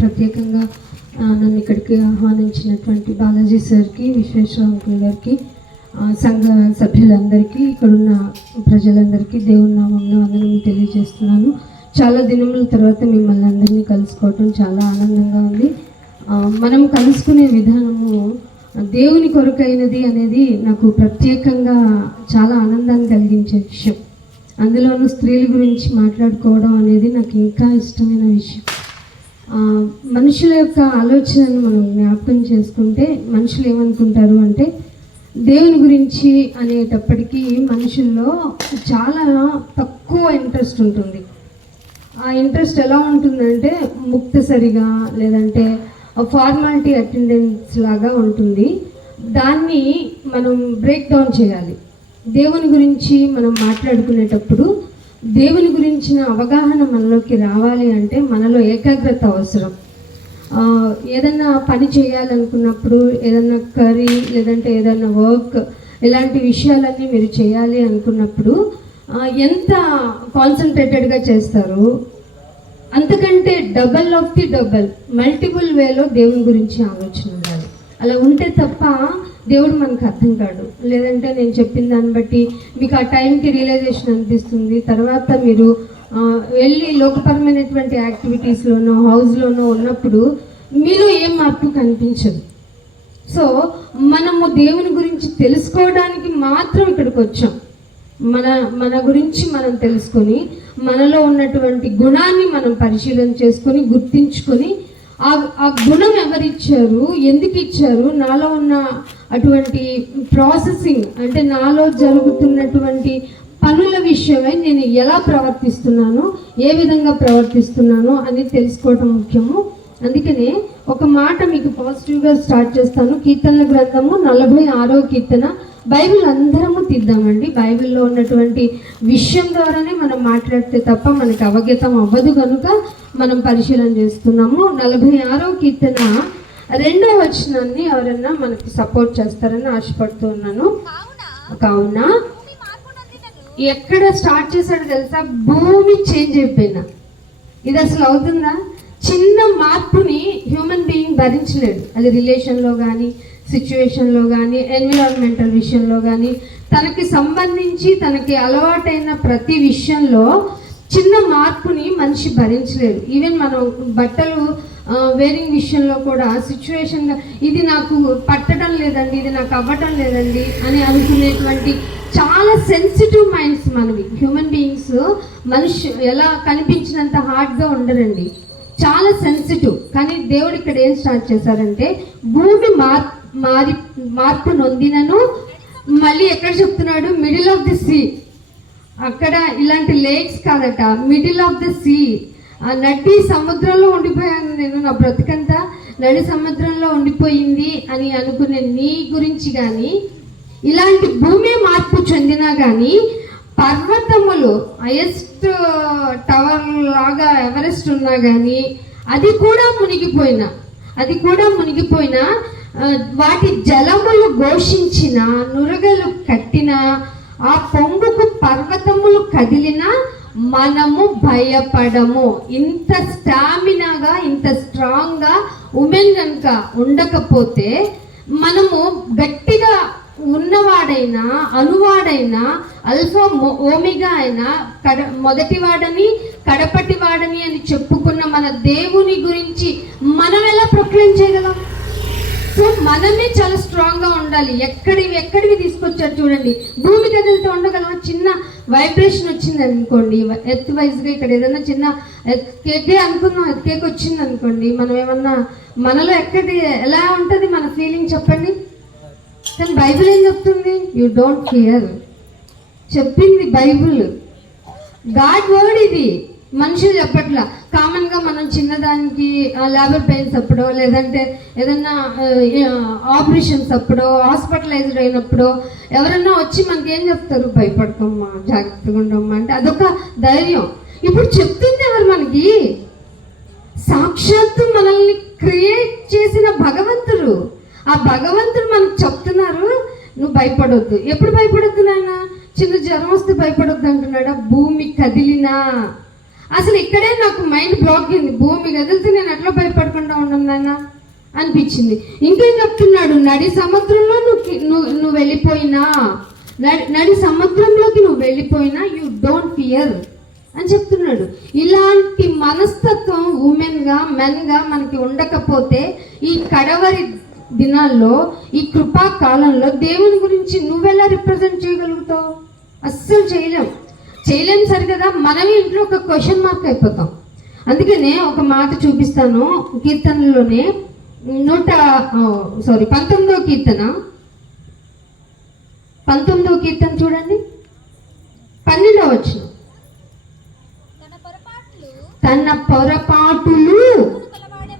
ప్రత్యేకంగా నన్ను ఇక్కడికి ఆహ్వానించినటువంటి బాలాజీ సార్కి, విశ్వేశ్వర అంకుల్ గారికి, సంఘ సభ్యులందరికీ, ఇక్కడున్న ప్రజలందరికీ దేవుని నామమున వందనములు తెలియజేస్తున్నాను. చాలా దినముల తర్వాత మిమ్మల్ని అందరినీ కలుసుకోవటం చాలా ఆనందంగా ఉంది. మనం కలుసుకునే విధానము దేవుని కొరకైనది అనేది నాకు ప్రత్యేకంగా చాలా ఆనందాన్ని కలిగించే విషయం. అందులోనూ స్త్రీల గురించి మాట్లాడుకోవడం అనేది నాకు ఇంకా ఇష్టమైన విషయం. మనుషుల యొక్క ఆలోచనను మనం జ్ఞాపకం చేసుకుంటే మనుషులు ఏమనుకుంటారు అంటే, దేవుని గురించి అనేటప్పటికీ మనుషుల్లో చాలా తక్కువ ఇంట్రెస్ట్ ఉంటుంది. ఆ ఇంట్రెస్ట్ ఎలా ఉంటుందంటే ముక్తసరిగా, లేదంటే ఫార్మాలిటీ అటెండెన్స్ లాగా ఉంటుంది. దాన్ని మనం బ్రేక్ డౌన్ చేయాలి. దేవుని గురించి మనం మాట్లాడుకునేటప్పుడు దేవుని గురించిన అవగాహన మనలోకి రావాలి అంటే మనలో ఏకాగ్రత అవసరం. ఏదన్నా పని చేయాలనుకున్నప్పుడు, ఏదన్నా కర్రీ లేదంటే ఏదన్నా వర్క్, ఇలాంటి విషయాలన్నీ మీరు చేయాలి అనుకున్నప్పుడు ఎంత కాన్సన్ట్రేటెడ్గా చేస్తారు, అంతకంటే double of the double multiple వేలో దేవుని గురించి ఆలోచన ఉండాలి. అలా ఉంటే తప్ప దేవుడు మనకు అర్థం కాడు. లేదంటే నేను చెప్పిన దాన్ని బట్టి మీకు ఆ టైంకి రియలైజేషన్ అనిపిస్తుంది, తర్వాత మీరు వెళ్ళి లోకపరమైనటువంటి యాక్టివిటీస్లోనో హౌస్లోనో ఉన్నప్పుడు మీలో ఏం మార్పు కనిపించదు. సో మనము దేవుని గురించి తెలుసుకోవడానికి మాత్రం ఇక్కడికి వచ్చాం. మన గురించి మనం తెలుసుకొని మనలో ఉన్నటువంటి గుణాన్ని మనం పరిశీలన చేసుకొని గుర్తించుకొని ఆ గుణం ఎవరిచ్చారు, ఎందుకు ఇచ్చారు, నాలో ఉన్న అటువంటి ప్రాసెసింగ్ అంటే నాలో జరుగుతున్నటువంటి పనుల విషయమై నేను ఎలా ప్రవర్తిస్తున్నాను, ఏ విధంగా ప్రవర్తిస్తున్నాను అని తెలుసుకోవటం ముఖ్యము. అందుకనే ఒక మాట మీకు పాజిటివ్గా స్టార్ట్ చేస్తాను. కీర్తనల గ్రంథము 46వ కీర్తన. బైబిల్ అందరము తీద్దామండి. బైబిల్లో ఉన్నటువంటి విషయం ద్వారానే మనం మాట్లాడితే తప్ప మనకి అవగతం అవ్వదు, కనుక మనం పరిశీలన చేస్తున్నాము. 46వ కీర్తన 2వ వచనాన్ని ఎవరన్నా మనకి సపోర్ట్ చేస్తారని ఆశపడుతూ ఉన్నాను. కావున ఎక్కడ స్టార్ట్ చేశాడో తెలుసా? భూమి చేంజ్ అయిపోయినా. ఇది అసలు అవుతుందా? చిన్న మార్పుని హ్యూమన్ బీయింగ్ భరించలేడు. అది రిలేషన్లో కానీ, సిచ్యువేషన్లో కానీ, ఎన్విరాన్మెంటల్ విషయంలో కానీ, తనకి సంబంధించి తనకి అలవాటైన ప్రతి విషయంలో చిన్న మార్పుని మనిషి భరించలేడు. ఈవెన్ మనం బట్టలు వేరింగ్ విషయంలో కూడా సిచ్యువేషన్గా ఇది నాకు పట్టడం లేదండి, ఇది నాకు అవ్వటం లేదండి అని అనుకునేటువంటి చాలా సెన్సిటివ్ మైండ్స్ మనవి. హ్యూమన్ బీయింగ్స్ మనిషి ఎలా కనిపించినంత హార్డ్గా ఉండరండి, చాలా సెన్సిటివ్. కానీ దేవుడు ఇక్కడ ఏం స్టార్ట్ చేశారంటే, భూమి మార్పు నొందినను, మళ్ళీ ఎక్కడ చెప్తున్నాడు? Middle of the sea. అక్కడ ఇలాంటి లేక్స్ కాదట, మిడిల్ ఆఫ్ ది సీ. ఆ నడి సముద్రంలో ఉండిపోయాను నేను, నా బ్రతికంతా నడి సముద్రంలో ఉండిపోయింది అని అనుకునే నీ గురించి కానీ, ఇలాంటి భూమి మార్పు చెందినా కానీ, పర్వతములు హైయెస్ట్ టవర్ లాగా ఎవరెస్ట్ ఉన్నా కానీ అది కూడా మునిగిపోయినా వాటి జలములు ఘోషించిన, నురగలు కట్టిన, ఆ పొంగుకు పర్వతములు కదిలిన మనము భయపడము. ఇంత స్టామినాగా, ఇంత స్ట్రాంగ్గా ఉమెన్ కనుక ఉండకపోతే, మనము గట్టిగా ఉన్నవాడైనా అనువాడైనా అల్ఫా ఓమిగా అయినా మొదటివాడని కడపటివాడని అని చెప్పుకున్న మన దేవుని గురించి మనం ఎలా ప్రొక్లెయిమ్ చేయగలం? సో మనమే చాలా స్ట్రాంగ్గా ఉండాలి. ఎక్కడివి తీసుకొచ్చారు చూడండి. భూమి కదిలితో ఉండగలం. చిన్న వైబ్రేషన్ వచ్చింది అనుకోండి, ఎర్త్ వైజ్గా ఇక్కడ ఏదైనా చిన్న కేకే అనుకుందాం, కేక్ వచ్చింది అనుకోండి, మనం ఏమన్నా మనలో ఎలా ఉంటుంది మన ఫీలింగ్ చెప్పండి. కానీ బైబిల్ ఏం చెప్తుంది? You don't fear. చెప్పింది బైబిల్, గాడ్ వర్డ్. ఇది మనుషులు చెప్పట్లా. కామన్గా మనం చిన్నదానికి లేబర్ పెయిన్స్ అప్పుడో, లేదంటే ఏదన్నా ఆపరేషన్స్ అప్పుడో, హాస్పిటలైజ్డ్ అయినప్పుడు ఎవరన్నా వచ్చి మనకి ఏం చెప్తారు? భయపడతామా, జాగ్రత్తగా ఉండమ్మా అంటే అదొక ధైర్యం. ఇప్పుడు చెప్తుంది ఎవరు మనకి? సాక్షాత్తు మనల్ని క్రియేట్ చేసిన భగవంతుడు. ఆ భగవంతుడు మనకు చెప్తున్నారు, నువ్వు భయపడొద్దు. ఎప్పుడు భయపడొద్దు నాయన? చిన్న జ్వరం వస్తే భయపడొద్దు అంటున్నాడా? భూమి కదిలినా అసలు ఇక్కడే నాకు మైండ్ బ్లాక్ అయింది. భూమి కదిలితే నేను ఎట్లా భయపడకుండా ఉన్నాను అనిపించింది. ఇంకేం చెప్తున్నాడు, నడి సముద్రంలో నువ్వు వెళ్ళిపోయినా, నడి సముద్రంలోకి నువ్వు వెళ్ళిపోయినా యూ డోంట్ ఫియర్ అని చెప్తున్నాడు. ఇలాంటి మనస్తత్వం ఉమెన్గా మెన్గా మనకి ఉండకపోతే ఈ కడవరి దినాల్లో, ఈ కృపా కాలంలో దేవుని గురించి నువ్వెలా రిప్రజెంట్ చేయగలుగుతావు? అస్సలు చేయలేం సరికదా. మనమే ఇంట్లో ఒక క్వశ్చన్ మార్క్ అయిపోతాం. అందుకనే ఒక మాట చూపిస్తాను. కీర్తనలోనే 19వ కీర్తన చూడండి, 12వ వచనం. తన పొరపాటులు,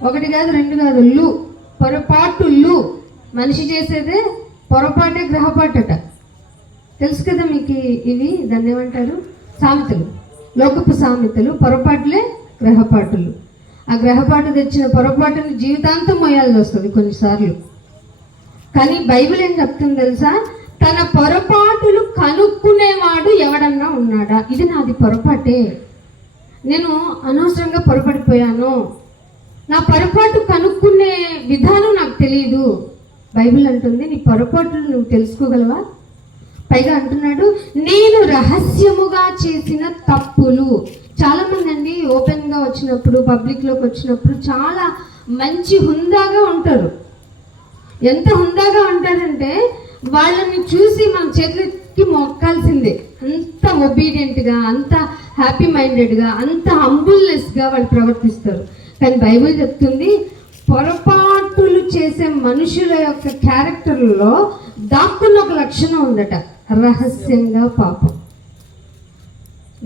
ఒకటి కాదు రెండు కాదు, పొరపాటులు. మనిషి చేసేదే పొరపాటే గ్రహపాటట. తెలుసు కదా మీకు ఇవి, దాన్ని ఏమంటారు? సామెతలు, లోకపు సామెతలు. పొరపాటులే గ్రహపాటులు. ఆ గ్రహపాటు తెచ్చిన పొరపాటుని జీవితాంతం మోయాల్సి వస్తుంది కొన్నిసార్లు. కానీ బైబిల్ ఏం చెప్తుంది తెలుసా? తన పొరపాటులు కనుక్కునేవాడు ఎవడన్నా ఉన్నాడా? ఇది నాది పొరపాటే, నేను అనవసరంగా పొరపడిపోయాను, నా పొరపాటు కనుక్కునే విధానం నాకు తెలియదు. బైబిల్ అంటుంది నీ పొరపాట్లు నువ్వు తెలుసుకోగలవా? పైగా అంటున్నాడు నేను రహస్యముగా చేసిన తప్పులు. చాలా మంది అండి ఓపెన్గా వచ్చినప్పుడు, పబ్లిక్లోకి వచ్చినప్పుడు చాలా మంచి హుందాగా ఉంటారు. ఎంత హుందాగా ఉంటారంటే వాళ్ళని చూసి మన చేతులకి మొక్కాల్సిందే. అంత ఒబీడియంట్గా, అంత హ్యాపీ మైండెడ్గా, అంత హంబుల్నెస్గా వాళ్ళు ప్రవర్తిస్తారు. కానీ బైబిల్ చెప్తుంది పొరపాటులు చేసే మనుషుల యొక్క క్యారెక్టర్లో దాక్కున్న ఒక లక్షణం ఉందట, రహస్యంగా పాపం.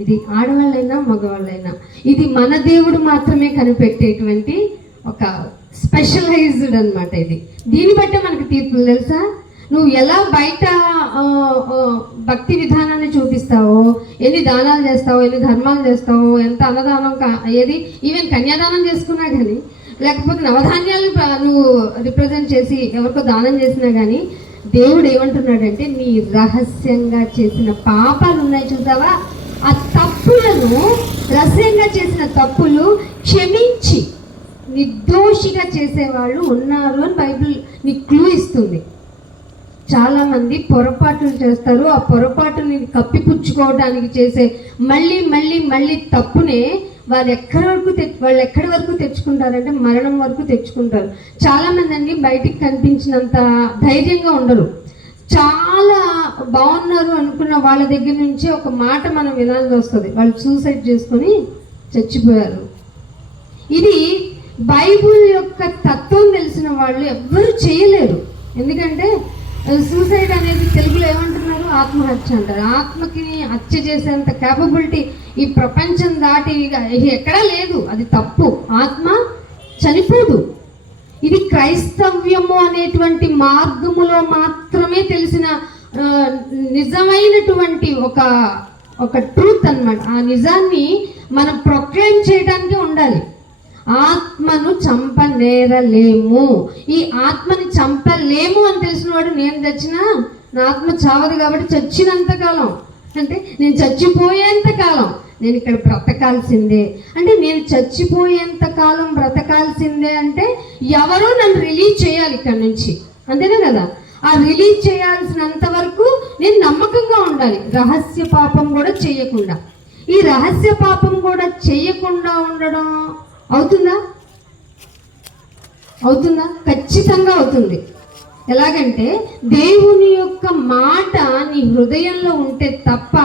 ఇది ఆడవాళ్ళైనా మగవాళ్ళైనా, ఇది మన దేవుడు మాత్రమే కనిపెట్టేటువంటి ఒక స్పెషలైజ్డ్ అనమాట ఇది. దీన్ని బట్టే మనకి తీర్పులు తెలుసా? నువ్వు ఎలా బయట భక్తి విధానాన్ని చూపిస్తావో, ఎన్ని దానాలు చేస్తావో, ఎన్ని ధర్మాలు చేస్తావో, ఎంత అన్నదానం, ఏది ఈవెన్ కన్యాదానం చేసుకున్నా కానీ, లేకపోతే నవధాన్యాలు నువ్వు రిప్రజెంట్ చేసి ఎవరికో దానం చేసినా కానీ, దేవుడు ఏమంటున్నాడంటే నీ రహస్యంగా చేసిన పాపాలు ఉన్నాయి చూసావా, ఆ తప్పులను, రహస్యంగా చేసిన తప్పులు క్షమించి నిర్దోషిగా చేసేవాళ్ళు ఉన్నారు అని బైబిల్ నీకు క్లూ ఇస్తుంది. చాలామంది పొరపాట్లు చేస్తారు. ఆ పొరపాటుని కప్పిపుచ్చుకోవడానికి చేసే మళ్ళీ తప్పునే వాళ్ళు ఎక్కడి వరకు తెచ్చుకుంటారంటే మరణం వరకు తెచ్చుకుంటారు. చాలామంది అండి బయటికి కనిపించినంత ధైర్యంగా ఉండరు. చాలా బాగున్నారు అనుకున్న వాళ్ళ దగ్గర నుంచి ఒక మాట మనం వినాల్సి వస్తుంది, వాళ్ళు సూసైడ్ చేసుకొని చచ్చిపోయారు. ఇది బైబిల్ యొక్క తత్వం తెలిసిన వాళ్ళు ఎవ్వరూ చేయలేరు. ఎందుకంటే సూసైడ్ అనేది తెలుగులో ఏమంటున్నారు? ఆత్మహత్య అంటారు. ఆత్మకి హత్య చేసేంత క్యాపబిలిటీ ఈ ప్రపంచం దాటి ఎక్కడా లేదు. అది తప్పు. ఆత్మ చనిపోదు. ఇది క్రైస్తవ్యము అనేటువంటి మార్గములో మాత్రమే తెలిసిన నిజమైనటువంటి ఒక ట్రూత్ అన్నమాట. ఆ నిజాన్ని మనం ప్రొక్లైమ్ చేయడానికి ఉండాలి. ఆత్మను చంపనేరలేము. ఈ ఆత్మని చంపలేము అని తెలిసిన వాడు, నేను చచ్చినా నా ఆత్మ చావదు కాబట్టి చచ్చినంత కాలం, అంటే నేను చచ్చిపోయేంత కాలం నేను ఇక్కడ బ్రతకాల్సిందే. అంటే నేను చచ్చిపోయేంత కాలం బ్రతకాల్సిందే అంటే ఎవరో నన్ను రిలీజ్ చేయాలి ఇక్కడ నుంచి, అంతేనా కదా? ఆ రిలీజ్ చేయాల్సినంత వరకు నేను నమ్మకంగా ఉండాలి, రహస్య పాపం కూడా చేయకుండా. ఈ రహస్య పాపం కూడా చేయకుండా ఉండడం అవుతుందా? ఖచ్చితంగా అవుతుంది. ఎలాగంటే దేవుని యొక్క మాట నీ హృదయంలో ఉంటే తప్ప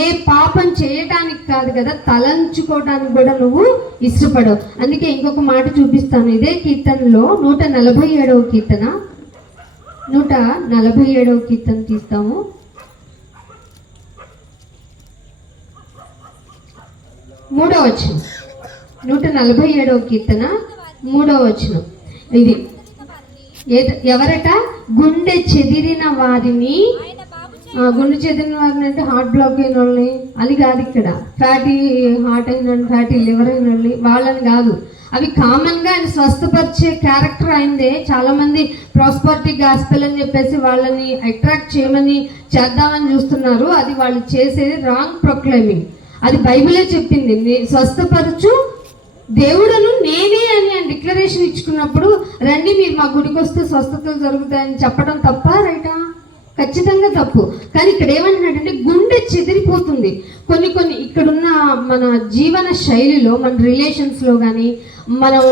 ఏ పాపం చేయటానికి కాదు కదా, తలంచుకోవడానికి కూడా నువ్వు ఇష్టపడవు. అందుకే ఇంకొక మాట చూపిస్తాను. ఇదే కీర్తనలో 147వ కీర్తన, 147వ కీర్తన తీస్తాము. 3వ వచనం, 147వ కీర్తన 3వ వచనం. ఇది ఎవరట? గుండె చెదిరిన వారిని. గుండె చెదిరిన వారిని అంటే హార్ట్ బ్లాక్ అయిన వాళ్ళని అది కాదు, ఇక్కడ ఫ్యాటీ హార్ట్ అయిన, ఫ్యాటీ లివర్ అయిన వాళ్ళని కాదు. అవి కామన్గా ఆయన స్వస్థపరిచే క్యారెక్టర్ అయిందే. చాలామంది ప్రాస్పరిటీ గాస్పెల్ అని చెప్పేసి వాళ్ళని అట్రాక్ట్ చేయమని చేద్దామని చూస్తున్నారు. అది వాళ్ళు చేసేది రాంగ్ ప్రొక్లైమింగ్. అది బైబిలే చెప్పింది. స్వస్థపరచు దేవుడను నేనే అని డిక్లరేషన్ ఇచ్చుకున్నప్పుడు రండి మీరు మా గుడికి వస్తే స్వస్థతలు జరుగుతాయని చెప్పడం తప్ప రైటా? ఖచ్చితంగా తప్పు. కానీ ఇక్కడ ఏమంటున్నాడంటే గుండె చెదిరిపోతుంది. కొన్ని ఇక్కడున్న మన జీవన శైలిలో, మన రిలేషన్స్లో కానీ, మనం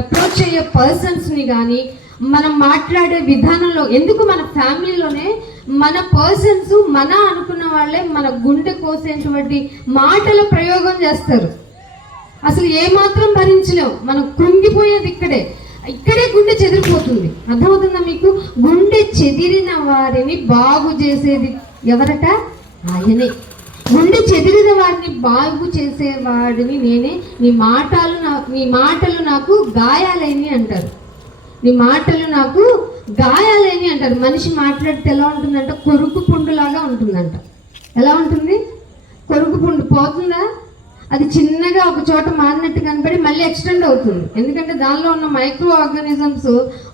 అప్రోచ్ అయ్యే పర్సన్స్ని కానీ, మనం మాట్లాడే విధానంలో, ఎందుకు మన ఫ్యామిలీలోనే మన పర్సన్స్ మన అనుకున్న వాళ్ళే మన గుండె కోసేటువంటి మాటల ప్రయోగం చేస్తారు. అసలు ఏమాత్రం భరించలేం, మనం కృంగిపోయేది ఇక్కడే గుండె చెదిరిపోతుంది. అర్థమవుతుందా మీకు? గుండె చెదిరిన వారిని బాగు చేసేది ఎవరట? ఆయనే. గుండె చెదిరిన వారిని బాగు చేసేవాడిని నేనే. నీ మాటలు నాకు గాయాలైనవి అంటారు. నీ మాటలు నాకు గాయాలైనవి అంటారు. మనిషి మాట్లాడితే ఎలా ఉంటుందంట? కొరుకు పుండులాగా ఉంటుందంట. ఎలా ఉంటుంది? కొరుకు పుండు పోతుందా? అది చిన్నగా ఒక చోట మారినట్టు కనబడి మళ్ళీ ఎక్స్టెండ్ అవుతుంది. ఎందుకంటే దానిలో ఉన్న మైక్రో ఆర్గానిజమ్స్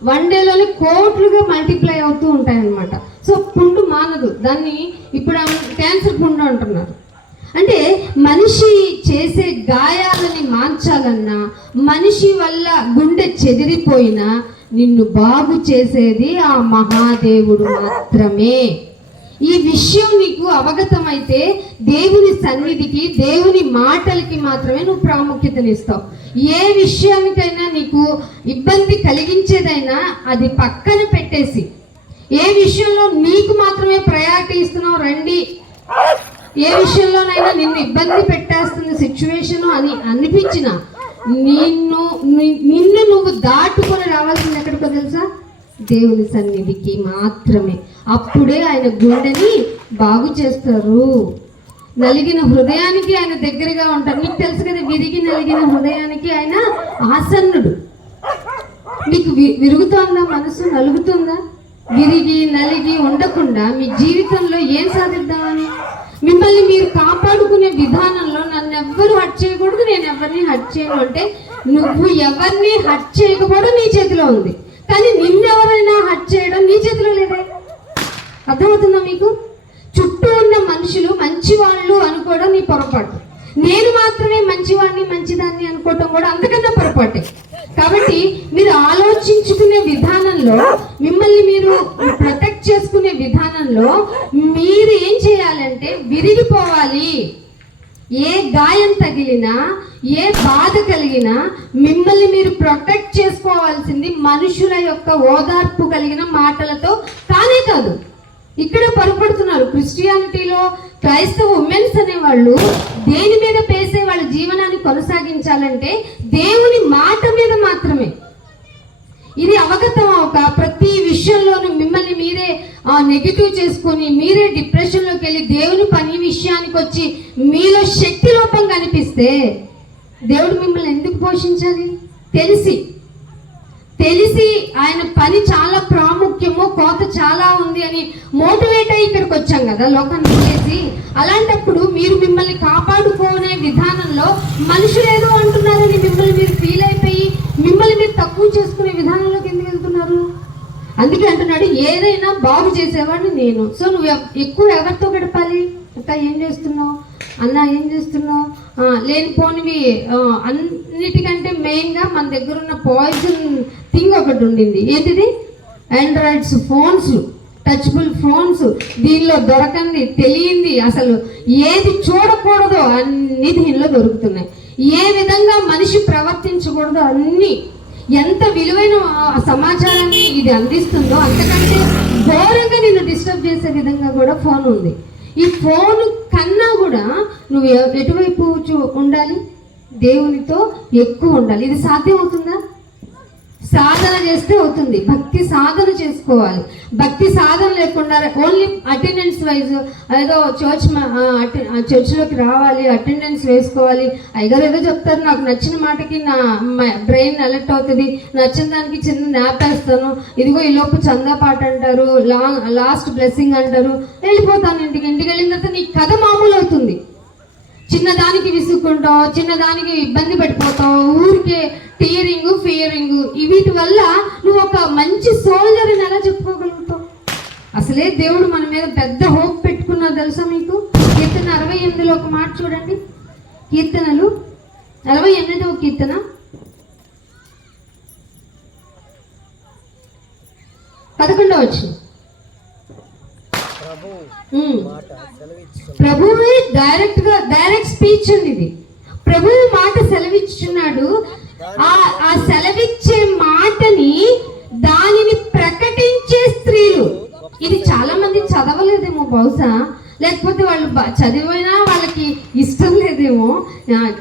1 డేలోనే కోట్లుగా మల్టిప్లై అవుతూ ఉంటాయన్నమాట. సో పుండు మానదు. దాన్ని ఇప్పుడు క్యాన్సర్ పుండు అంటున్నారు. అంటే మనిషి చేసే గాయాలని మార్చాలన్నా, మనిషి వల్ల గుండె చెదిరిపోయినా నిన్ను బాగు చేసేది ఆ మహాదేవుడు మాత్రమే. ఈ విషయం నీకు అవగతమైతే దేవుని సన్నిధికి, దేవుని మాటలకి మాత్రమే నువ్వు ప్రాముఖ్యతనిస్తావు. ఏ విషయానికైనా నీకు ఇబ్బంది కలిగించేదైనా అది పక్కన పెట్టేసి, ఏ విషయంలో నీకు మాత్రమే ప్రయారిటీ ఇస్తున్నావు, రండి, ఏ విషయంలోనైనా నిన్ను ఇబ్బంది పెట్టేస్తున్న సిచ్యువేషన్ అని అనిపించిన నిన్ను నువ్వు దాటుకొని రావాల్సింది ఎక్కడికో తెలుసా? దేవుని సన్నిధికి మాత్రమే. అప్పుడే ఆయన గుండెని బాగు చేస్తారు. నలిగిన హృదయానికి ఆయన దగ్గరగా ఉంటారు. నీకు తెలుసు కదా, విరిగి నలిగిన హృదయానికి ఆయన ఆసన్నుడు. మీకు విరుగుతోందా? మనసు నలుగుతుందా? విరిగి నలిగి ఉండకుండా మీ జీవితంలో ఏం సాధిద్దామని? మిమ్మల్ని మీరు కాపాడుకునే విధానంలో నన్ను ఎవ్వరు హట్ చేయకూడదు, నేను ఎవరిని హట్ చేయను అంటే నువ్వు ఎవరిని హట్ చేయకపోవడం నీ చేతిలో ఉంది. కానీ నిన్నెవరైనా హట్ చేయడం నీ చేతిలో లేదే. అర్థమవుతుందా మీకు? చుట్టూ ఉన్న మనుషులు మంచివాళ్ళు అనుకోవడం నీ పొరపాటు. నేను మాత్రమే మంచివాడిని, మంచిదాన్ని అనుకోవటం కూడా అంతకన్నా పొరపాటే. కాబట్టి మీరు ఆలోచించుకునే విధానంలో, మిమ్మల్ని మీరు ప్రొటెక్ట్ చేసుకునే విధానంలో మీరు ఏం చేయాలంటే విరిగిపోవాలి. ఏ గాయం తగిలినా, ఏ బాధ కలిగినా మిమ్మల్ని మీరు ప్రొటెక్ట్ చేసుకోవాల్సింది మనుషుల యొక్క ఓదార్పు కలిగిన మాటలతో కానే కాదు. ఇక్కడ పొరపడుతున్నారు. క్రిస్టియానిటీలో క్రైస్తవ ఉమెన్స్ అనేవాళ్ళు దేని మీద పేసే వాళ్ళ జీవనాన్ని కొనసాగించాలంటే దేవుని మాట మీద మాత్రమే. ఇది అవగతం అవక ప్రతి విషయంలోనూ మిమ్మల్ని మీరే నెగిటివ్ చేసుకొని, మీరే డిప్రెషన్లోకి వెళ్ళి దేవుని పని విషయానికి వచ్చి మీలో శక్తి లోపం కనిపిస్తే దేవుడు మిమ్మల్ని ఎందుకు పోషించాలి? తెలిసి ఆయన పని చాలా ప్రాముఖ్యము, కోత చాలా ఉంది అని మోటివేట్ అయ్యి ఇక్కడికి వచ్చాం కదా లోకాన్ని వదిలేసి. అలాంటప్పుడు మీరు మిమ్మల్ని కాపాడుకునే విధానంలో మనుషులు ఏదో అంటున్నారని మిమ్మల్ని మీరు ఫీల్ అయిపోయి మిమ్మల్ని మీరు తక్కువ చేసుకునే విధానంలోకి ఎందుకు వెళ్తున్నారు? అందుకే అంటున్నాడు, ఏదైనా బాగు చేసేవాడిని నేను. సో నువ్వు ఎక్కువ ఎవరితో గడపాలి? అక్క ఏం చేస్తున్నావు, అన్న ఏం చేస్తున్నావు, లేనిపోనివి. అన్నిటికంటే మెయిన్గా మన దగ్గర ఉన్న పాయిజన్ థింగ్ ఒకటి ఉండింది. ఏంటిది? Androids phones, touchable phones. దీనిలో దొరకంది, తెలియంది, అసలు ఏది చూడకూడదో అన్ని దీనిలో దొరుకుతున్నాయి. ఏ విధంగా మనిషి ప్రవర్తించకూడదో అన్నీ. ఎంత విలువైన సమాచారాన్ని ఇది అందిస్తుందో అంతకంటే ఘోరంగా నిన్ను డిస్టర్బ్ చేసే విధంగా కూడా ఫోన్ ఉంది. ఈ ఫోన్ కన్నా కూడా నువ్వు ఎటువైపు ఉండాలి? దేవునితో ఎక్కువ ఉండాలి. ఇది సాధ్యం అవుతుందా? సాధన చేస్తే అవుతుంది. భక్తి సాధన చేసుకోవాలి. భక్తి సాధన లేకుండా ఓన్లీ అటెండెన్స్ వైజ్ ఏదో చర్చ్లోకి రావాలి, అటెండెన్స్ వేసుకోవాలి. అయ్యగారు ఏదో చెప్తారు, నాకు నచ్చిన మాటకి నా బ్రెయిన్ అలర్ట్ అవుతుంది, నచ్చిన దానికి చిన్న న్యాప్ వేస్తాను, ఇదిగో ఈ లోపు చందా పాట అంటారు, లాస్ట్ బ్లెస్సింగ్ అంటారు, వెళ్ళిపోతాను ఇంటికి. ఇంటికి వెళ్ళిన తర్వాత నీ కథ మామూలు అవుతుంది. చిన్నదానికి విసుక్కుంటావు, చిన్నదానికి ఇబ్బంది పడిపోతావు, ఊరికే టీయరింగ్, ఫియరింగ్. వీటి వల్ల నువ్వు ఒక మంచి సోల్జర్ అని ఎలా చెప్పుకోగలుగుతావు? అసలే దేవుడు మన మీద పెద్ద హోప్ పెట్టుకున్నా తెలుసా మీకు? కీర్తన 68లో ఒక మాట చూడండి. కీర్తనలు 68వ కీర్తన 11వ వచనం. ప్రభువే డైరెక్ట్ స్పీచ్ అండి ఇది. ప్రభువు మాట సెలవిచ్చుచున్నాడు. ఆ సెలవిచ్చే మాటని దానిని ప్రకటించే స్త్రీలు. ఇది చాలా మంది చదవలేదేమో బహుశా, లేకపోతే వాళ్ళు చదివినా వాళ్ళకి ఇష్టం లేదేమో.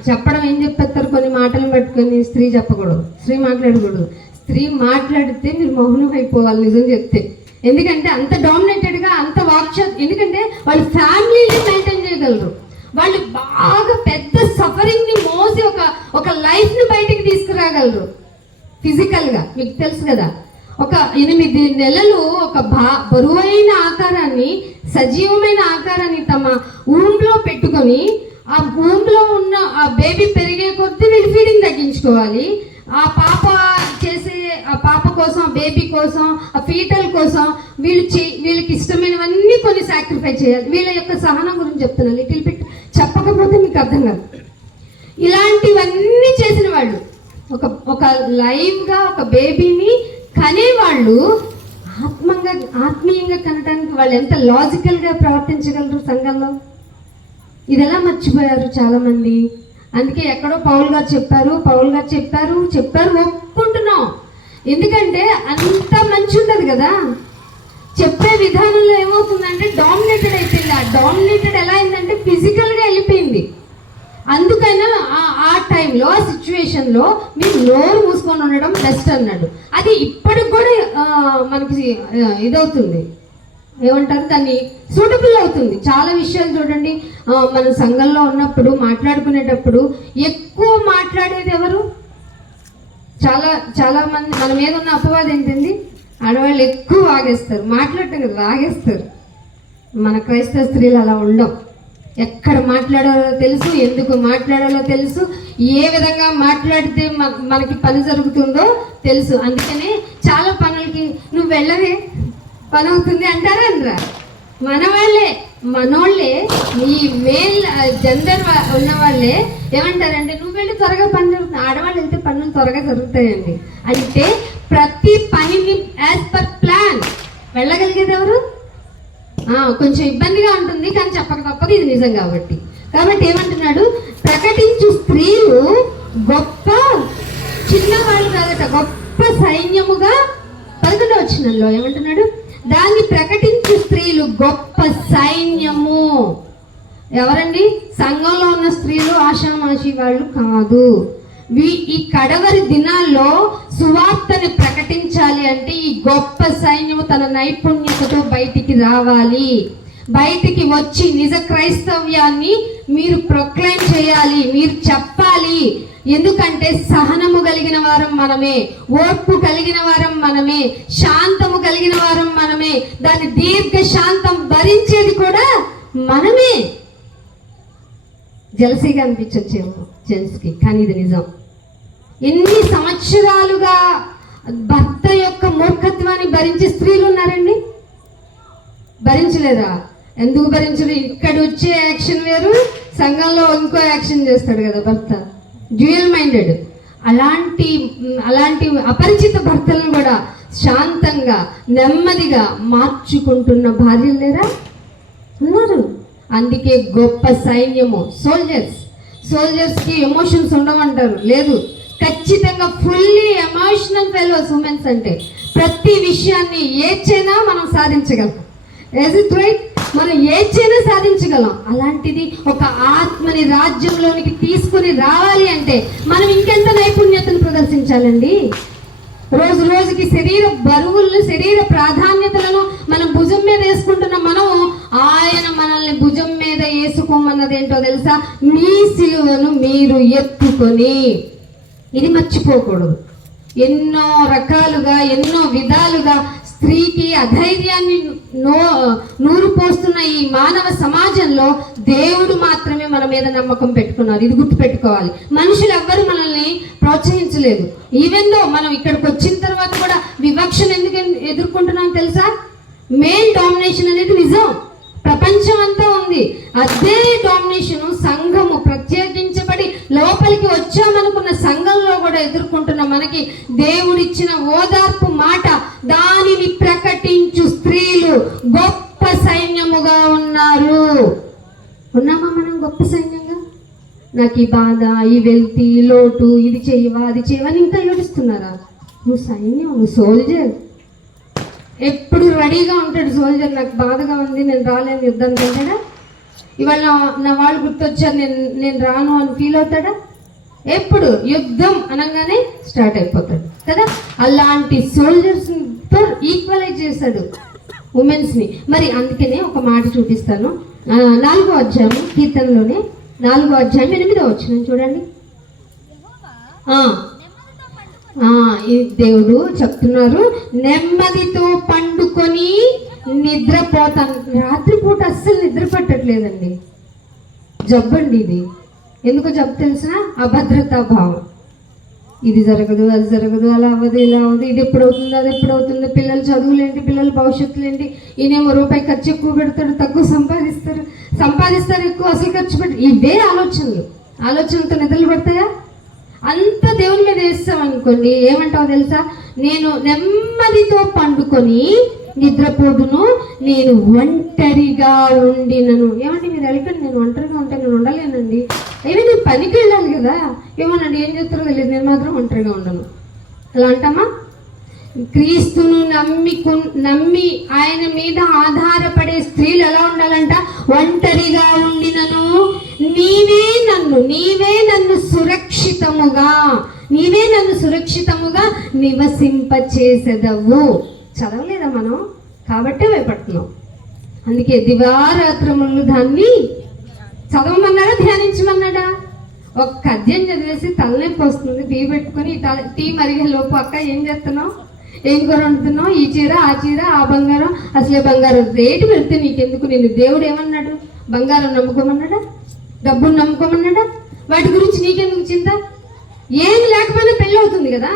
చెప్పడం ఏం చెప్పేస్తారు, కొన్ని మాటలు పెట్టుకొని స్త్రీ చెప్పకూడదు, స్త్రీ మాట్లాడకూడదు. స్త్రీ మాట్లాడితే మీరు మౌనం అయిపోవాలి నిజం చెప్తే. ఎందుకంటే అంత డామినేటెడ్గా అంత వాక్చాత్. ఎందుకంటే వాళ్ళు ఫ్యామిలీని మెయింటైన్ చేయగలరు. వాళ్ళు బాగా పెద్ద సఫరింగ్ని మోసి ఒక లైఫ్ని బయటికి తీసుకురాగలరు ఫిజికల్గా. మీకు తెలుసు కదా, ఒక 8 నెలలు ఒక బరువైన ఆకారాన్ని, సజీవమైన ఆకారాన్ని తమ ఊంలో పెట్టుకొని, ఆ ఊంలో ఉన్న ఆ బేబీ పెరిగే కొద్దీ వీళ్ళు ఫీడింగ్ తగ్గించుకోవాలి. ఆ పాప కోసం, ఆ బేబీ కోసం, ఆ ఫీటల్ కోసం వీళ్ళకి ఇష్టమైనవన్నీ కొన్ని సాక్రిఫైస్ చేయాలి. వీళ్ళ యొక్క సహనం గురించి చెప్తున్నాను. లిటిల్ బిట్ చెప్పకపోతే మీకు అర్థం కాదు. ఇలాంటివన్నీ చేసిన వాళ్ళు ఒక లైవ్గా ఒక బేబీని కనేవాళ్ళు ఆత్మీయంగా కనడానికి వాళ్ళు ఎంత లాజికల్గా ప్రవర్తించగలరు సంఘంలో. ఇది ఎలా మర్చిపోయారు చాలా మంది. అందుకే ఎక్కడో పౌల్ గారు చెప్పారు ఒప్పుకుంటున్నాం. ఎందుకంటే అంత మంచి ఉండదు కదా. చెప్పే విధానంలో ఏమవుతుందంటే డామినేటెడ్ అయిపోయింది. ఆ డామినేటెడ్ ఎలా అయిందంటే ఫిజికల్గా వెళ్ళిపోయింది. అందుకైనా ఆ టైంలో, ఆ సిచ్యువేషన్లో మీరు నోరు మూసుకొని ఉండడం బెస్ట్ అన్నాడు. అది ఇప్పటికి కూడా మనకి ఇదవుతుంది, ఏమంటారు దాన్ని, సూటబుల్ అవుతుంది. చాలా విషయాలు చూడండి, మన సంఘంలో ఉన్నప్పుడు మాట్లాడుకునేటప్పుడు ఎక్కువ మాట్లాడేది ఎవరు? చాలా మంది మన మీద ఉన్న అపవాదం ఏంటండి, ఆడవాళ్ళు ఎక్కువ వాగేస్తారు. మాట్లాడటం కదా, వాగేస్తారు. మన క్రైస్తవ స్త్రీలు అలా ఉండవు. ఎక్కడ మాట్లాడాలో తెలుసు, ఎందుకు మాట్లాడాలో తెలుసు, ఏ విధంగా మాట్లాడితే మనకి పని జరుగుతుందో తెలుసు. అందుకనే చాలా పనులకి నువ్వు వెళ్ళవే పని అవుతుంది అంటారా అనరా? మనోళ్ళే ఈ మేల్ జెండర్ ఉన్న వాళ్ళే ఏమంటారంటే నువ్వు వెళ్ళి త్వరగా పని జరుగుతుంది. ఆడవాళ్ళు వెళ్తే పనులు త్వరగా జరుగుతాయండి. అంటే ప్రతి పనిని యాజ్ పర్ ప్లాన్ వెళ్ళగలిగేది ఎవరు? కొంచెం ఇబ్బందిగా ఉంటుంది, కానీ చెప్పక తప్పదు, ఇది నిజం కాబట్టి. ఏమంటున్నాడు, ప్రకటించు స్త్రీలు గొప్ప చిన్నవాళ్ళు కాదట, గొప్ప సైన్యముగా 11వ వచనంలో ఏమంటున్నాడు, దాన్ని ప్రకటించు స్త్రీలు గొప్ప సైన్యము. ఎవరండి? సంఘంలో ఉన్న స్త్రీలు ఆషామాషి వాళ్ళు కాదు. ఈ కడవరి దినాల్లో సువార్తని ప్రకటించాలి అంటే ఈ గొప్ప సైన్యము తన నైపుణ్యతతో బయటికి రావాలి. బయటికి వచ్చి నిజ క్రైస్తవ్యాన్ని మీరు ప్రొక్లైమ్ చేయాలి, మీరు చెప్పాలి. ఎందుకంటే సహనము కలిగిన వారం మనమే, ఓర్పు కలిగిన వారం మనమే, శాంతము కలిగిన వారం మనమే, దాని దీర్ఘ శాంతం భరించేది కూడా మనమే. జలసీగా అనిపించొచ్చేమో జెంట్స్కి, కానీ ఇది నిజం. ఎన్ని సంవత్సరాలుగా భర్త యొక్క మూర్ఖత్వాన్ని భరించే స్త్రీలు ఉన్నారండి? భరించలేదా? ఎందుకు భరించరు? ఇక్కడ వచ్చే యాక్షన్ వేరు, సంఘంలో ఇంకో యాక్షన్ చేస్తాడు కదా భర్త, డ్యూయల్ మైండెడ్. అలాంటి అపరిచిత భర్తలను కూడా శాంతంగా నెమ్మదిగా మార్చుకుంటున్న భార్యలు లేరా? ఉన్నారు. అందుకే గొప్ప సైన్యము. సోల్జర్స్కి ఎమోషన్స్ ఉండవంటారు, లేదు, ఖచ్చితంగా ఫుల్లీ ఎమోషనల్ ఫెలోస్ ఉమెన్స్. అంటే ప్రతి విషయాన్ని ఏడ్చైనా మనం సాధించగలం. Is it right? మనం ఏడ్చైనా సాధించగలం. అలాంటిది ఒక ఆత్మని రాజ్యంలోనికి తీసుకుని రావాలి అంటే మనం ఇంకెంత నైపుణ్యతను ప్రదర్శించాలండి. రోజు రోజుకి శరీర బరువులను, శరీర ప్రాధాన్యతలను మనం భుజం మీద వేసుకుంటున్న మనం, ఆయన మనల్ని భుజం మీద వేసుకోమన్నది ఏంటో తెలుసా? మీ సిలువను మీరు ఎత్తుకొని. ఇది మర్చిపోకూడదు. ఎన్నో రకాలుగా, ఎన్నో విధాలుగా స్త్రీకి అధైర్యాన్ని నూరు పోస్తున్న ఈ మానవ సమాజంలో దేవుడు మాత్రమే మన మీద నమ్మకం పెట్టుకున్నారు. ఇది గుర్తుపెట్టుకోవాలి. మనుషులు ఎవ్వరు మనల్ని ప్రోత్సహించలేదు. ఈవెన్ దో మనం ఇక్కడికి వచ్చిన తర్వాత కూడా వివక్షను ఎందుకు ఎదుర్కొంటున్నాం తెలుసా? మేల్ డామినేషన్ అనేది నిజం. ప్రపంచం అంతా ఉంది. అదే డామినేషన్ సంఘము ప్రత్యేకించబడి లోపలికి వచ్చామనుకున్న సంఘంలో కూడా ఎదుర్కొంటున్న మనకి దేవుడిచ్చిన ఓదార్పు మాట, దానిని ప్రకటించు స్త్రీలు గొప్ప సైన్యముగా ఉన్నారు. ఉన్నామా మనం గొప్ప సైన్యంగా? నాకు ఈ బాధ, ఈ వెల్తి, ఈ లోటు, ఇది చేయవా అది చేయవా అని ఇంకా ఏడుస్తున్నారా? నువ్వు సైన్యం, నువ్వు సోల్జర్. ఎప్పుడు రెడీగా ఉంటాడు సోల్జర్. నాకు బాధగా ఉంది, నేను రాలేను యుద్ధానికి అంటాడా? ఇవాళ నా వాళ్ళు గుర్తొచ్చారు, నేను రాను అని ఫీల్ అవుతాడా? ఎప్పుడు యుద్ధం అనగానే స్టార్ట్ అయిపోతాడు కదా. అలాంటి సోల్జర్స్తో ఈక్వలైజ్ చేశాడు ఉమెన్స్ని. మరి అందుకనే ఒక మాట చూపిస్తాను. 4వ అధ్యాయం కీర్తనలోనే 4వ అధ్యాయం 8వ వచనం చూడండి. ఈ దేవుడు చెప్తున్నారు, నెమ్మదితో పండుకొని నిద్రపోతాను. రాత్రిపూట అస్సలు నిద్ర పట్టట్లేదండి. జబ్బండి ఇది. ఎందుకో జబ్బు తెలిసిన అభద్రతా భావం. ఇది జరగదు, అది జరగదు, అలా అవ్వదు, ఇలా అవ్వదు, ఇది ఎప్పుడవుతుంది, అది ఎప్పుడవుతుంది, పిల్లల చదువులేంటి, పిల్లల భవిష్యత్తులు ఏంటి, ఈయనేమో రూపాయి ఖర్చు ఎక్కువ పెడతాడు, తక్కువ సంపాదిస్తారు ఎక్కువ, అసలు ఖర్చు పెడతారు. ఇవే ఆలోచనలతో నిద్రలు పడతాయా? అంత దేవుని మీద వేస్తాం అనుకోండి, ఏమంటావు తెలుసా? నేను నెమ్మదితో పండుకొని నిద్రపోదును, నేను ఒంటరిగా ఉండినను. ఏమంటే మీరు వెళ్ళకండి, నేను ఒంటరిగా ఉంటే నేను ఉండలేనండి. ఏమి నేను పనికి వెళ్ళాలి కదా, ఏమోనండి ఏం చేస్తారో తెలియదు, నేను మాత్రం ఒంటరిగా ఉండను. అలా అంటామా? క్రీస్తును నమ్మి ఆయన మీద ఆధారపడే స్త్రీలు ఎలా ఉండాలంట? ఒంటరిగా ఉండినను నీవే నన్ను సురక్షితముగా నివసింపచేసెదవు. చదవలేదా మనం? కాబట్టే భయపడుతున్నాం. అందుకే దివారాత్రములు దాన్ని చదవమన్నాడా, ధ్యానించమన్నాడా? ఒక్క అధ్యాయం చదివేసి తలనొప్పి వస్తుంది. టీ పెట్టుకొని టీ మరిగే లోపు అక్క ఏం చేస్తున్నావు, ఏం కూర వండుతున్నావు, ఈ చీర, ఆ చీర, ఆ బంగారం, అసలే బంగారం రేటు పెడితే నీకెందుకు? నేను దేవుడు ఏమన్నాడు? బంగారం నమ్ముకోమన్నాడా? డబ్బును నమ్ముకోమన్నాడా? వాటి గురించి నీకెందుకు చింత? ఏం లేకపోయినా పెళ్ళి అవుతుంది కదా.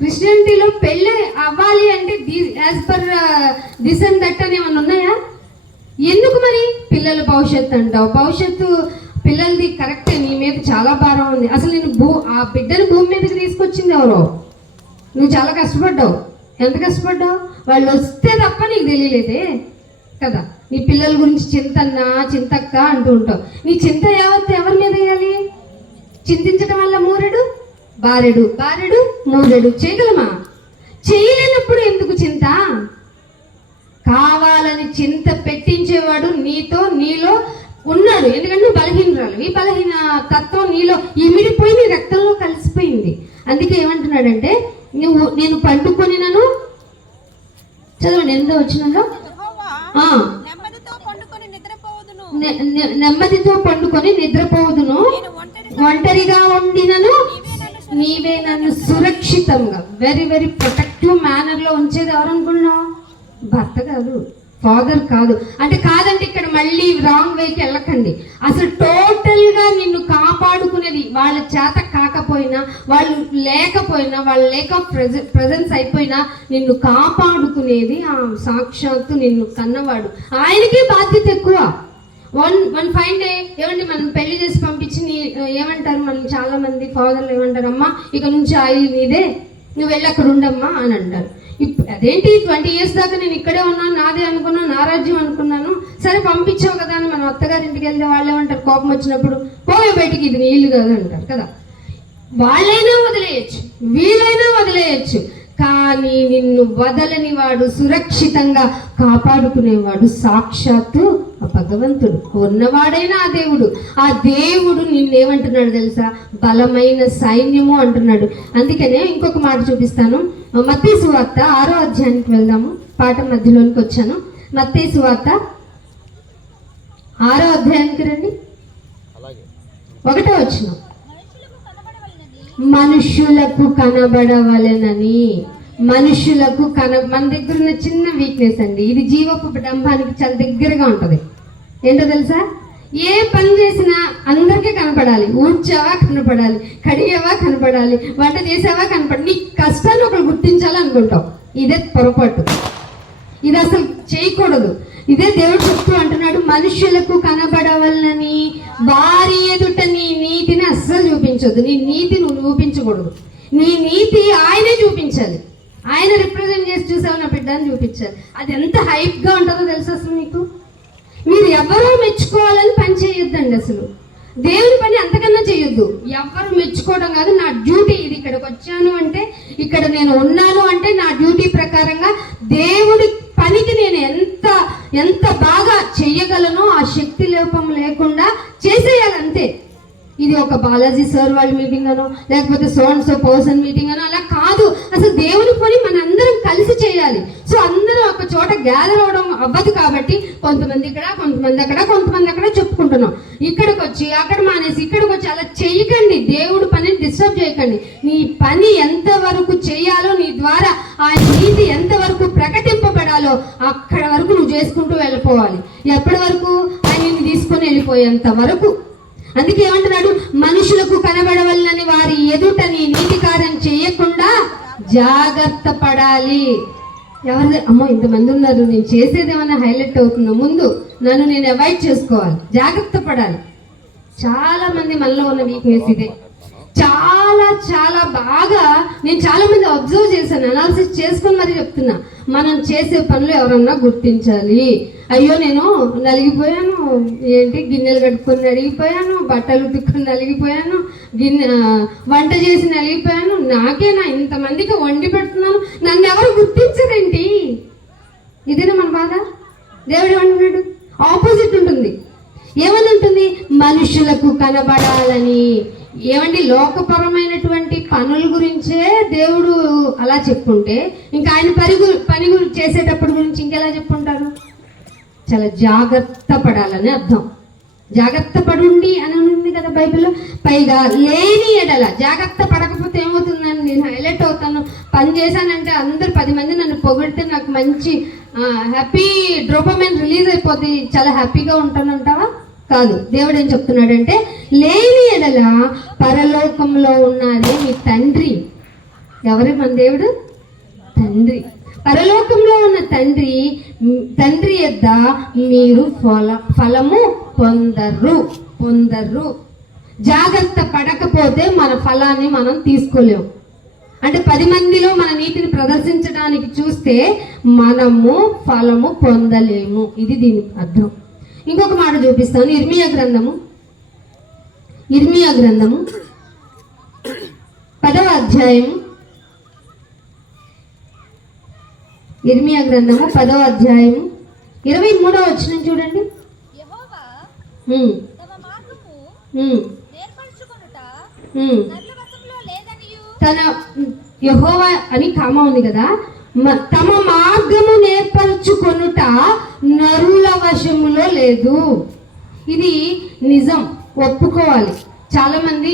క్రిస్టియానిటీలో పెళ్ళి అవ్వాలి అంటే as per this and that అని ఏమన్నా ఉన్నాయా? ఎందుకు మరి? పిల్లల భవిష్యత్తు అంటావు. భవిష్యత్తు పిల్లలది కరెక్టే, నీ మీద చాలా భారం ఉంది. అసలు నేను ఆ బిడ్డను భూమి మీదకి తీసుకొచ్చింది ఎవరో? నువ్వు చాలా కష్టపడ్డావు. ఎంత కష్టపడ్డావు? వాళ్ళు వస్తే తప్ప నీకు తెలియలేదే కదా. నీ పిల్లల గురించి చింతన్నా, చింతక్క అంటూ ఉంటావు. నీ చింత యావత్తు ఎవరి మీద వేయాలి? చింతించడం వల్ల బారెడు మూరెడు చేయగలమా? చేయలేనప్పుడు ఎందుకు చింత? కావాలని చింత పెట్టించేవాడు నీలో ఉన్నాడు. ఎందుకంటే నువ్వు బలహీనరాలు. ఈ బలహీన తత్వం నీలో ఇమిడిపోయి నీ రక్తంలో కలిసిపోయింది. అందుకే ఏమంటున్నాడంటే, నేను పండుకొని నన్ను చదవండి. ఎంతో వచ్చినలో నెమ్మదితో పండుకొని నిద్రపోదును, ఒంటరిగా ఉండినను నీవే నన్ను సురక్షితంగా, వెరీ వెరీ ప్రొటెక్టివ్ మేనర్లో ఉంచేది ఎవరు అనుకున్నావు? భర్త కాదు, ఫాదర్ కాదు. కాదంటే ఇక్కడ మళ్ళీ రాంగ్ వేకి వెళ్ళకండి. అసలు టోటల్గా నిన్ను కాపాడుకునేది వాళ్ళ చేత కాకపోయినా, వాళ్ళు లేకపోయినా, వాళ్ళ లేక ప్రెజెన్స్ అయిపోయినా నిన్ను కాపాడుకునేది ఆ సాక్షాత్తు నిన్ను కన్నవాడు. ఆయనకే బాధ్యత ఎక్కువ. వన్ ఫైన్ డే ఏమండి మనం పెళ్లి చేసి పంపించి ఏమంటారు, మనం చాలా మంది ఫాదర్లు ఏమంటారు, అమ్మా ఇక నుంచి ఆయిల్ నీదే, నువ్వు వెళ్ళి అక్కడ ఉండమ్మా అని అంటారు. అదేంటి 20 years దాకా నేను ఇక్కడే ఉన్నాను, నాదే అనుకున్నాను, నా రాజ్యం అనుకున్నాను, సరే పంపించావు కదా అని మనం అత్తగారి ఇంటికి వెళ్తే వాళ్ళు ఏమంటారు, కోపం వచ్చినప్పుడు పోయే బయటికి, ఇది నీ ఇల్లు కాదు అంటారు కదా. వాళ్ళైనా వదిలేయచ్చు, వీళ్ళైనా వదిలేయచ్చు, కానీ నిన్ను వదలని వాడు, సురక్షితంగా కాపాడుకునేవాడు సాక్షాత్తు ఆ భగవంతుడు. ఉన్నవాడైనా ఆ దేవుడు. ఆ దేవుడు నిన్నేమంటున్నాడు తెలుసా? బలమైన సైన్యము అంటున్నాడు. అందుకనే ఇంకొక మాట చూపిస్తాను. మత్తయి సువార్త 6వ అధ్యాయానికి వెళ్దాము. పాఠం మధ్యలోనికి వచ్చాను. మత్తయి సువార్త 6వ అధ్యాయానికి రండి. 1వ వచనం. మనుష్యులకు కనబడవలెనని. మన దగ్గర ఉన్న చిన్న వీక్నెస్ అండి ఇది. జీవపు డంబానికి చాలా దగ్గరగా ఉంటుంది. ఏంటో తెలుసా? ఏ పని చేసినా అందరికీ కనపడాలి. ఊడ్చావా కనపడాలి, కడిగావా కనపడాలి, వంట చేసావా కనపడాలి. నీ కష్టాన్ని ఒకరు గుర్తించాలి అనుకుంటావు. ఇదే పొరపాటు. ఇది అసలు చేయకూడదు. ఇదే దేవుడు చెప్తూ అంటున్నాడు, మనుషులకు కనబడవలనని వారి ఎదుట నీ నీతిని అస్సలు చూపించొద్దు. నీ నీతి నువ్వు చూపించకూడదు. నీ నీతి ఆయనే చూపించాలి. ఆయన రిప్రజెంట్ చేసి చూసావు నా బిడ్డ అని చూపించాలి. అది ఎంత హైప్గా ఉంటుందో తెలుసు. అసలు మీకు మీరు ఎవరో మెచ్చుకోవాలని పని చేయొద్దండి. అసలు దేవుని పని అంతకన్నా చేయొద్దు. ఎవరు మెచ్చుకోవడం కాదు. నా డ్యూటీ ఇది. ఇక్కడికి వచ్చాను అంటే, ఇక్కడ నేను ఉన్నాను అంటే నా డ్యూటీ ప్రకారంగా దేవుడి పనికి నేను ఎంత బాగా చెయ్యగలనో ఆ శక్తి లోపం లేకుండా చేసేయాలంతే. ఇది ఒక బాలాజీ సార్ వాళ్ళ మీటింగ్ అనో, లేకపోతే so and so person meeting అనో, అలా కాదు. అసలు దేవుని పని మనందరం కలిసి చేయాలి. సో అందరం ఒక చోట గ్యాదర్ అవడం అవ్వదు కాబట్టి కొంతమంది ఇక్కడ, కొంతమంది అక్కడ, కొంతమంది అక్కడ చెప్పుకుంటున్నాం. ఇక్కడికి వచ్చి అక్కడ మానేసి ఇక్కడికి వచ్చి అలా చెయ్యకండి. దేవుడి పనిని డిస్టర్బ్ చేయకండి. నీ పని ఎంతవరకు చేయాలో, నీ ద్వారా ఆయన నీతి ఎంతవరకు ప్రకటింపబడాలో అక్కడ వరకు నువ్వు చేసుకుంటూ వెళ్ళిపోవాలి. ఎప్పటి వరకు? ఆయన తీసుకొని వెళ్ళిపోయేంత వరకు. అందుకే ఏమంటున్నాడు, మనుషులకు కనబడవలనని వారి ఎదుట నీ నీతి కార్యం చేయకుండా జాగ్రత్త పడాలి. ఎవరిది అమ్మో ఇంతమంది ఉన్నారు, నేను చేసేది ఏమైనా హైలైట్ అవుతుందో, ముందు నన్ను నేను అవాయిడ్ చేసుకోవాలి, జాగ్రత్త పడాలి. చాలా మంది మనలో ఉన్న వీక్నెస్ ఇదే. చాలా బాగా నేను చాలా మంది అబ్జర్వ్ చేశాను, అనాలిసిస్ చేసుకొని మరి చెప్తున్నా. మనం చేసే పనులు ఎవరన్నా గుర్తించాలి. అయ్యో నేను నలిగిపోయాను, గిన్నెలు కట్టుకొని నలిగిపోయాను, బట్టలు ఉతుక్కొని నలిగిపోయాను, వంట చేసి నలిగిపోయాను, నాకేనా ఇంతమందికి వండి పెడుతున్నాను, నన్ను ఎవరు గుర్తించరేంటి? ఇదేనా మన బాధ? దేవుడు ఏమంటున్నాడు? ఆపోజిట్ ఉంటుంది. ఏమని ఉంటుంది? మనుషులకు కనబడాలని. ఏమండి, లోకపరమైనటువంటి పనుల గురించే దేవుడు అలా చెప్పుకుంటే ఇంకా ఆయన పని చేసేటప్పుడు గురించి ఇంకెలా చెప్పుకుంటారు? చాలా జాగ్రత్త పడాలని అర్థం. జాగ్రత్త పడుండి అని ఉంది కదా బైబిల్లో. పైగా లేని ఎడల, జాగ్రత్త పడకపోతే ఏమవుతుందని నేను హైలైట్ అవుతాను. పని చేశానంటే అందరు 10 మంది నన్ను పొగిడితే నాకు మంచి హ్యాపీ డోపమైన్ రిలీజ్ అయిపోతుంది, చాలా హ్యాపీగా ఉంటానంటావా? కాదు. దేవుడు ఏం చెప్తున్నాడంటే, లేని ఎడల పరలోకంలో ఉన్నదే మీ తండ్రి. ఎవరు మన దేవుడు? తండ్రి. పరలోకంలో ఉన్న తండ్రి యొద్ద మీరు ఫలము పొందరు. జాగ్రత్త పడకపోతే మన ఫలాన్ని మనం తీసుకోలేము. అంటే 10 మందిలో మన నీతిని ప్రదర్శించడానికి చూస్తే మనము ఫలము పొందలేము. ఇది దీని అర్థం. ఇంకొక మాట చూపిస్తాను. ఇర్మియా గ్రంథము 10వ అధ్యాయము. ఇర్మియా గ్రంథము 10వ అధ్యాయము 23వ వచనం చూడండి. తన యెహోవా అని కామా ఉంది కదా, తమ మార్గము నేర్పరచుకొనుట నరుల వశములో లేదు. ఇది నిజం, ఒప్పుకోవాలి. చాలా మంది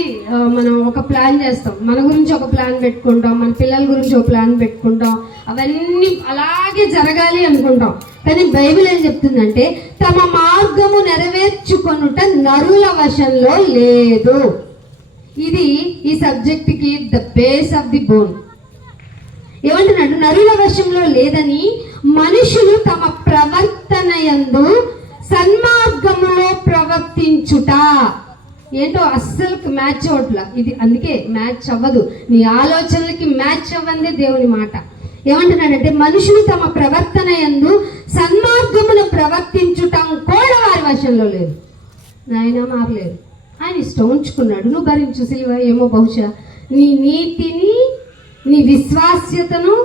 మనం ఒక ప్లాన్ చేస్తాం, మన గురించి ఒక ప్లాన్ పెట్టుకుంటాం, మన పిల్లల గురించి ఒక ప్లాన్ పెట్టుకుంటాం, అవన్నీ అలాగే జరగాలి అనుకుంటాం. కానీ బైబిల్ ఏం చెప్తుందంటే, తమ మార్గము నెరవేర్చుకొనుట నరుల వశంలో లేదు. ఇది ఈ సబ్జెక్ట్కి the base of the bone. ఏమంటున్నాడు? నరుల వశంలో లేదని మనుషులు తమ ప్రవర్తన యందు సన్మార్గములో ప్రవర్తించుట. ఏంటో అస్సలు మ్యాచ్ అవట్లా ఇది. అందుకే మ్యాచ్ అవ్వదు, నీ ఆలోచనలకి మ్యాచ్ అవ్వందే దేవుని మాట. ఏమంటున్నాడంటే, మనుషులు తమ ప్రవర్తన యందు సన్మార్గమును ప్రవర్తించుటం కూడా వారి వశంలో లేదు. నాయన మారలేదు, ఆయన ఇష్టం ఉంచుకున్నాడు. నువ్వు భరించు సిలువ. ఏమో బహుశా నీ నీతిని, నీ విశ్వాస్యతను,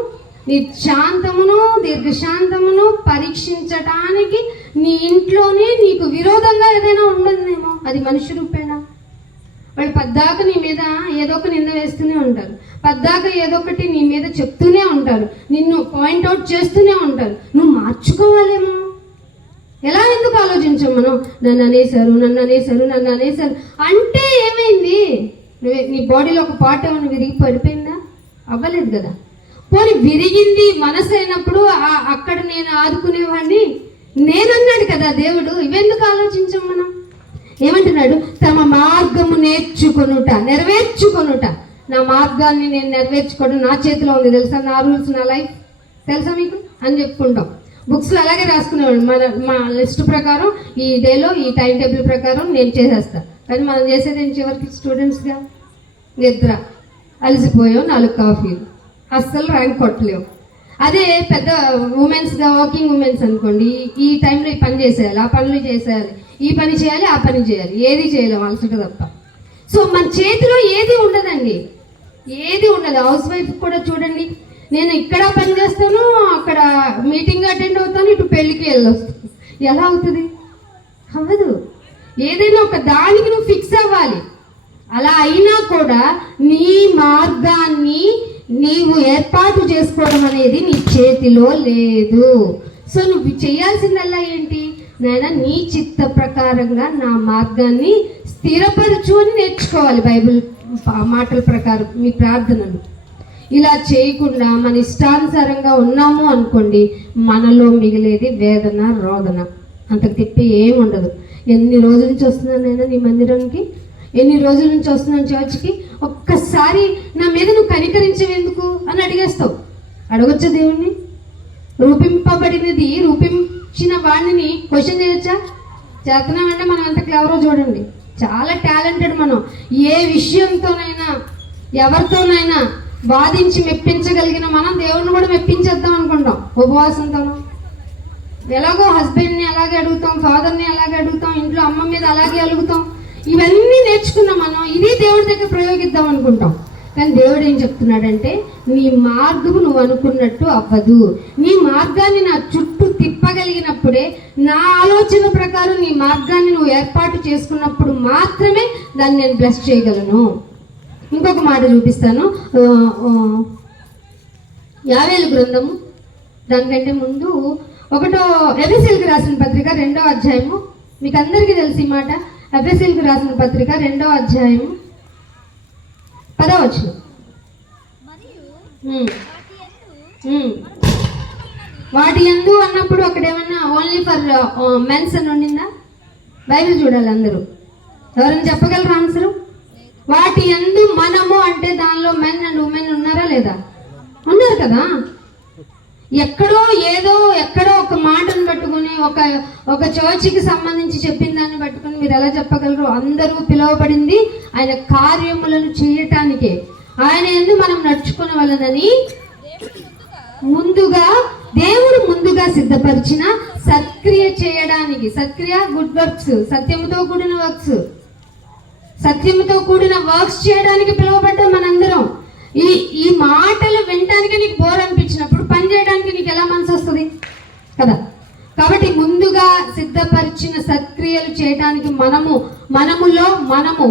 నీ శాంతమును, దీర్ఘశాంతమును పరీక్షించడానికి నీ ఇంట్లోనే నీకు విరోధంగా ఏదైనా ఉండదేమో. అది మనిషి రూపేణా. వాళ్ళు పద్దాక నీ మీద ఏదో ఒక నింద వేస్తూనే ఉంటారు, పద్దాక ఏదో ఒకటి నీ మీద చెప్తూనే ఉంటారు, నిన్ను పాయింట్అవుట్ చేస్తూనే ఉంటారు. నువ్వు మార్చుకోవాలేమో. ఎలా ఎందుకు ఆలోచించాం మనం? నన్ను అనేసారు అంటే ఏమైంది? నీ బాడీలో ఒక పార్ట్ ఏమైనా విరిగి పడిపోయిందా? అవ్వలేదు కదా. పోనీ విరిగింది మనసు అయినప్పుడు అక్కడ నేను ఆదుకునేవాడిని నేనన్నాడు కదా దేవుడు. ఇవెందుకు ఆలోచించాం మనం? ఏమంటున్నాడు? తమ మార్గము నెరవేర్చుకొనుట. నా మార్గాన్ని నేను నెరవేర్చుకోవడం నా చేతిలో ఉంది తెలుసా, నా రూల్స్, నా లైఫ్ తెలుసా మీకు అని చెప్పుకుంటాం. బుక్స్లో అలాగే రాసుకునేవాళ్ళు, మా లిస్ట్ ప్రకారం ఈ డేలో ఈ టైం టేబుల్ ప్రకారం నేను చేసేస్తాను. కానీ మనం చేసేది ఏంటి చివరికి స్టూడెంట్స్గా? నిద్ర, అలసిపోయాం, 4 కాఫీలు, అస్సలు ర్యాంక్ కొట్టలేవు. అదే పెద్ద ఉమెన్స్గా వర్కింగ్ ఉమెన్స్ అనుకోండి, ఈ టైంలో ఈ పని చేసేయాలి, ఆ పనులు చేసేయాలి, ఈ పని చేయాలి, ఆ పని చేయాలి, ఏది చేయలేము అలసట తప్ప. సో మన చేతిలో ఏది ఉండదండి, ఏది ఉండదు. హౌస్ వైఫ్ కూడా చూడండి, నేను ఇక్కడ పని చేస్తాను, అక్కడ మీటింగ్ అటెండ్ అవుతాను, ఇటు పెళ్ళికి వెళ్ళొస్తాను. ఎలా అవుతుంది? అవ్వదు. ఏదైనా ఒక దానికి నువ్వు ఫిక్స్ అవ్వాలి. అలా అయినా కూడా నీ మార్గాన్ని నీవు ఏర్పాటు చేసుకోవడం అనేది నీ చేతిలో లేదు. సో నువ్వు చేయాల్సిందల్లా ఏంటి? నాయన నీ చిత్త ప్రకారంగా నా మార్గాన్ని స్థిరపరచు అని నేర్చుకోవాలి. బైబిల్ మాటల ప్రకారం మీ ప్రార్థనలు ఇలా చేయకుండా మన ఇష్టానుసారంగా ఉన్నాము అనుకోండి, మనలో మిగిలేది వేదన, రోదన, అంతకు తిప్పి ఏమి ఉండదు. ఎన్ని రోజుల నుంచి వస్తున్నాను నేను నీ మందిరానికి, ఎన్ని రోజుల నుంచి వస్తున్నాను చర్చ్కి, ఒక్కసారి నా మీద నువ్వు కనికరించవేందుకు అని అడిగేస్తావు. అడగొచ్చా దేవుణ్ణి? రూపింపబడినది రూపించిన వాడిని క్వశ్చన్ చేయొచ్చా? చేస్తున్నామంటే మనం ఎంత క్లెవరో చూడండి, చాలా టాలెంటెడ్. మనం ఏ విషయంతోనైనా ఎవరితోనైనా వాదించి మెప్పించగలిగిన మనం దేవుణ్ణి కూడా మెప్పించేద్దాం అనుకుంటాం ఉపవాసంతోనూ. ఎలాగో హస్బెండ్ని అలాగే అడుగుతాం, ఫాదర్ని అలాగే అడుగుతాం, ఇంట్లో అమ్మ మీద అలాగే అలుగుతాం. ఇవన్నీ నేర్చుకున్నాం మనం, ఇది దేవుడి దగ్గర ప్రయోగిద్దాం అనుకుంటాం. కానీ దేవుడు ఏం చెప్తున్నాడంటే, నీ మార్గము నువ్వు అనుకున్నట్టు అవ్వదు. నీ మార్గాన్ని నా చుట్టూ తిప్పగలిగినప్పుడే, నా ఆలోచన ప్రకారం నీ మార్గాన్ని నువ్వు ఏర్పాటు చేసుకున్నప్పుడు మాత్రమే దాన్ని నేను బ్లెస్ చేయగలను. ఇంకొక మాట చూపిస్తాను. యావేలు గ్రంథము, దానికంటే ముందు ఎఫెసీయులకు రాసిన పత్రిక 2వ అధ్యాయము. మీకు అందరికీ తెలిసి మాట. ఎఫెసీయులకు రాసిన పత్రిక 2వ అధ్యాయము 10వ వచనం. వాటి యందు అన్నప్పుడు అక్కడ ఏమన్నా ఓన్లీ ఫర్ మెన్స్ అని ఉండిందా? బైబిల్ చూడాలి అందరూ. ఎవరైనా చెప్పగలరా ఆన్సరు? వాటి యందు మనము అంటే దానిలో మెన్ అండ్ ఉమెన్ ఉన్నారా లేదా? ఉన్నారు కదా. ఎక్కడో ఒక మాటను పట్టుకుని ఒక చర్చికి సంబంధించి చెప్పిన దాన్ని పట్టుకుని మీరు ఎలా చెప్పగలరు? అందరూ పిలువబడింది ఆయన కార్యములను చేయటానికే, ఆయన యందు మనం నడుచుకునే వాళ్ళని దేవుడు ముందుగా సిద్ధపరిచిన సత్క్రియ చేయడానికి. సత్క్రియ గుడ్ వర్క్స్, సత్యముతో కూడిన వర్క్స్ చేయడానికి పిలువబడ్డాం మనందరం. ఈ మాటలు వినటానికి నీకు బోర్ అనిపించినప్పుడు పని చేయడానికి నీకు ఎలా మనసు వస్తుంది కదా. కాబట్టి ముందుగా సిద్ధపరిచిన సత్క్రియలు చేయడానికి మనములో